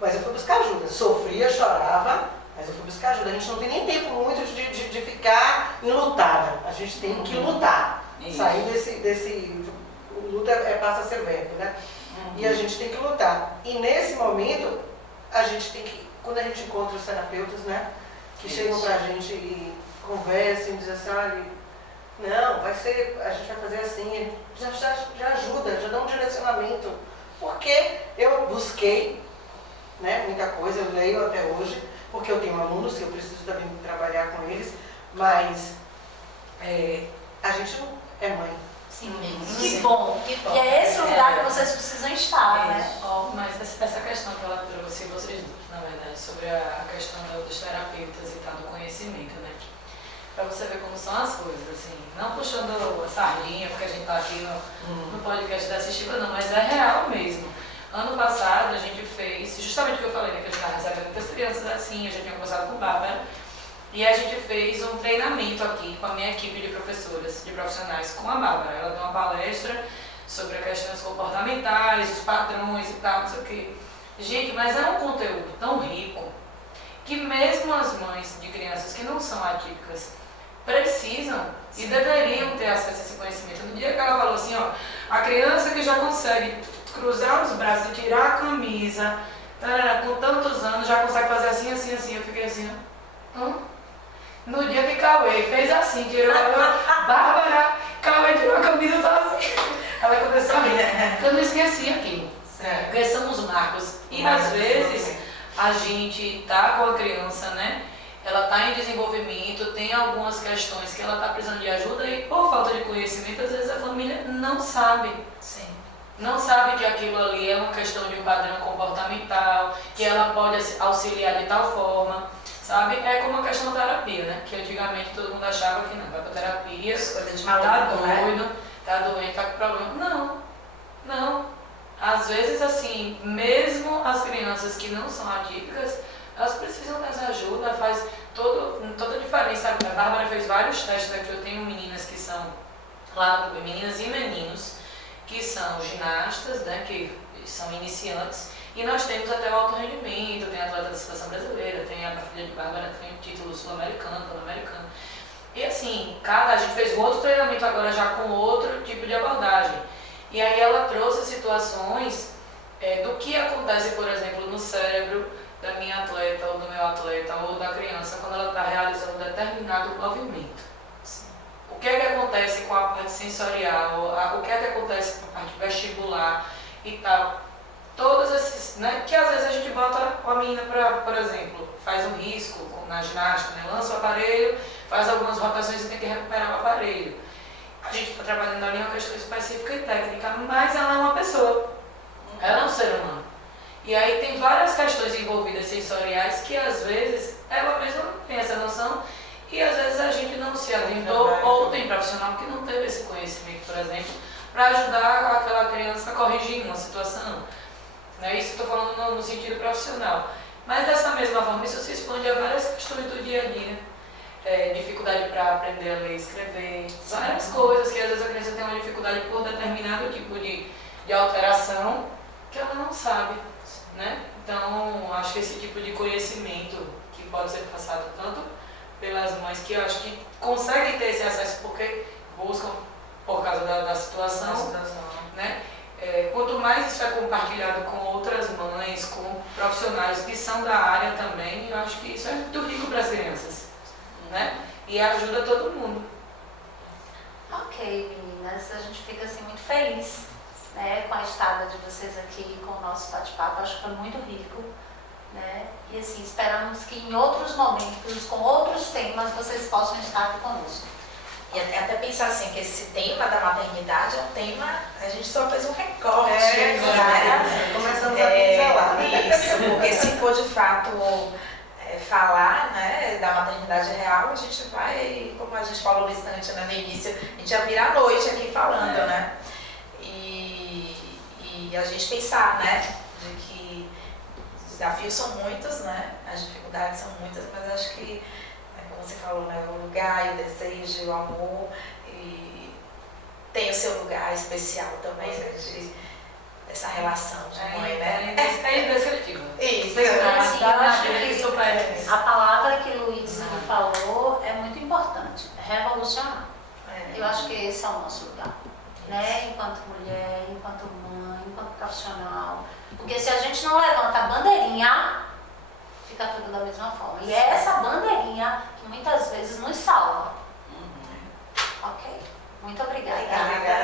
Mas eu fui buscar ajuda. Sofria, chorava, mas eu fui buscar ajuda. A gente não tem nem tempo muito de ficar enlutada. A gente tem que lutar. Isso. Sair desse... O luto passa a ser verbo, né? E a gente tem que lutar. E nesse momento, a gente tem que... Quando a gente encontra os terapeutas, né? Que chegam pra gente e conversam e dizem assim, olha, não, vai ser, a gente vai fazer assim, já ajuda, já dá um direcionamento. Porque eu busquei, né, muita coisa, eu leio até hoje, porque eu tenho alunos que eu preciso também trabalhar com eles, mas a gente não é mãe. Sim. Isso. Que bom. Que bom. E é esse lugar que vocês precisam estar, né? Ó, mas essa questão que ela trouxe, vocês dois, na verdade, sobre a questão dos terapeutas e tal, do conhecimento, né? Pra você ver como são as coisas, assim, não puxando a sardinha, porque a gente tá aqui no podcast da Assistiva, não, mas é real mesmo. Ano passado a gente fez, justamente o que eu falei, né, que a gente estava recebendo muitas crianças assim, eu já tinha conversado com o Bárbara, e a gente fez um treinamento aqui com a minha equipe de professoras, de profissionais, com a Bárbara. Ela deu uma palestra sobre as questões comportamentais, os padrões e tal, não sei o quê. Gente, mas é um conteúdo tão rico que mesmo as mães de crianças que não são atípicas precisam e deveriam ter acesso a esse conhecimento. No dia que ela falou assim, ó, a criança que já consegue cruzar os braços e tirar a camisa, com tantos anos, já consegue fazer assim, assim, assim. Eu fiquei assim, ó. No dia que Cauê fez assim, tirou a Bárbara, Cauê tirou a camisa só assim. Ela começou a rir. Eu não esqueci aquilo. Porque são os marcos. E às vezes a gente tá com a criança, né? Ela tá em desenvolvimento, tem algumas questões que ela tá precisando de ajuda e por falta de conhecimento, às vezes a família não sabe. Sim. Não sabe que aquilo ali é uma questão de um padrão comportamental, que ela pode auxiliar de tal forma. Sabe? É como a questão da terapia, né? Que antigamente todo mundo achava que não, vai pra terapia, Coisa de tá maluco, né? doido, tá doente, tá com problema. Não, não. Às vezes, assim, mesmo as crianças que não são atípicas, elas precisam dessa ajuda, faz toda a diferença. A Bárbara fez vários testes aqui, eu tenho meninas que são, lá, meninas e meninos, que são ginastas, né? Que são iniciantes. E nós temos até o alto rendimento, tem atleta da seleção brasileira, tem a filha de Bárbara, tem o título sul-americano, pan-americano. E assim, a gente fez um outro treinamento agora já com outro tipo de abordagem. E aí ela trouxe situações do que acontece, por exemplo, no cérebro da minha atleta, ou do meu atleta, ou da criança, quando ela está realizando determinado movimento. O que é que acontece com a parte sensorial, o que é que acontece com a parte vestibular e tal. Todos esses, né, que às vezes a gente bota a menina para, por exemplo, faz um risco na ginástica, né, lança o aparelho, faz algumas rotações e tem que recuperar o aparelho. A gente está trabalhando ali uma questão específica e técnica, mas ela é uma pessoa, ela é um ser humano. E aí tem várias questões envolvidas sensoriais que às vezes ela mesma não tem essa noção e às vezes a gente não se atentou ou tem profissional que não teve esse conhecimento, por exemplo, para ajudar aquela criança a corrigir uma situação. Isso estou falando no sentido profissional. Mas dessa mesma forma, isso se expande a várias questões do dia a dia. Dificuldade para aprender a ler e escrever, várias coisas que às vezes a criança tem uma dificuldade por determinado tipo de alteração que ela não sabe. Né? Então, acho que esse tipo de conhecimento que pode ser passado tanto pelas mães que eu acho que conseguem ter esse acesso porque buscam por causa da situação, né? Quanto mais isso é compartilhado com outras mães, com profissionais que são da área também, eu acho que isso é muito rico para as crianças, né? E ajuda todo mundo. Ok, meninas, a gente fica assim muito feliz, né, com a estada de vocês aqui, com o nosso bate-papo. Acho que foi muito rico, né? E assim, esperamos que em outros momentos, com outros temas, vocês possam estar aqui conosco. E até pensar assim, que esse tema da maternidade é um tema, a gente só fez um recorte, né? Começamos a pincelar, né? Isso, porque se for de fato falar, né, da maternidade real, a gente vai, como a gente falou no instante, né, no início, a gente ia virar a noite aqui falando, né? E a gente pensar, né, de que os desafios são muitos, né, as dificuldades são muitas, mas acho que, como você falou, né, o lugar e o desejo, o amor, e tem o seu lugar especial também, né, dessa relação de mãe, né? É indescritível. Isso. Assim, eu acho que super. a palavra que o Luiz falou é muito importante, revolucionar. Eu acho que esse é o nosso lugar, né? Enquanto mulher, enquanto mãe, enquanto profissional. Porque se a gente não levanta a bandeirinha, fica tudo da mesma forma. E é essa bandeirinha que muitas vezes nos salva. Ok? Muito obrigada. Obrigada.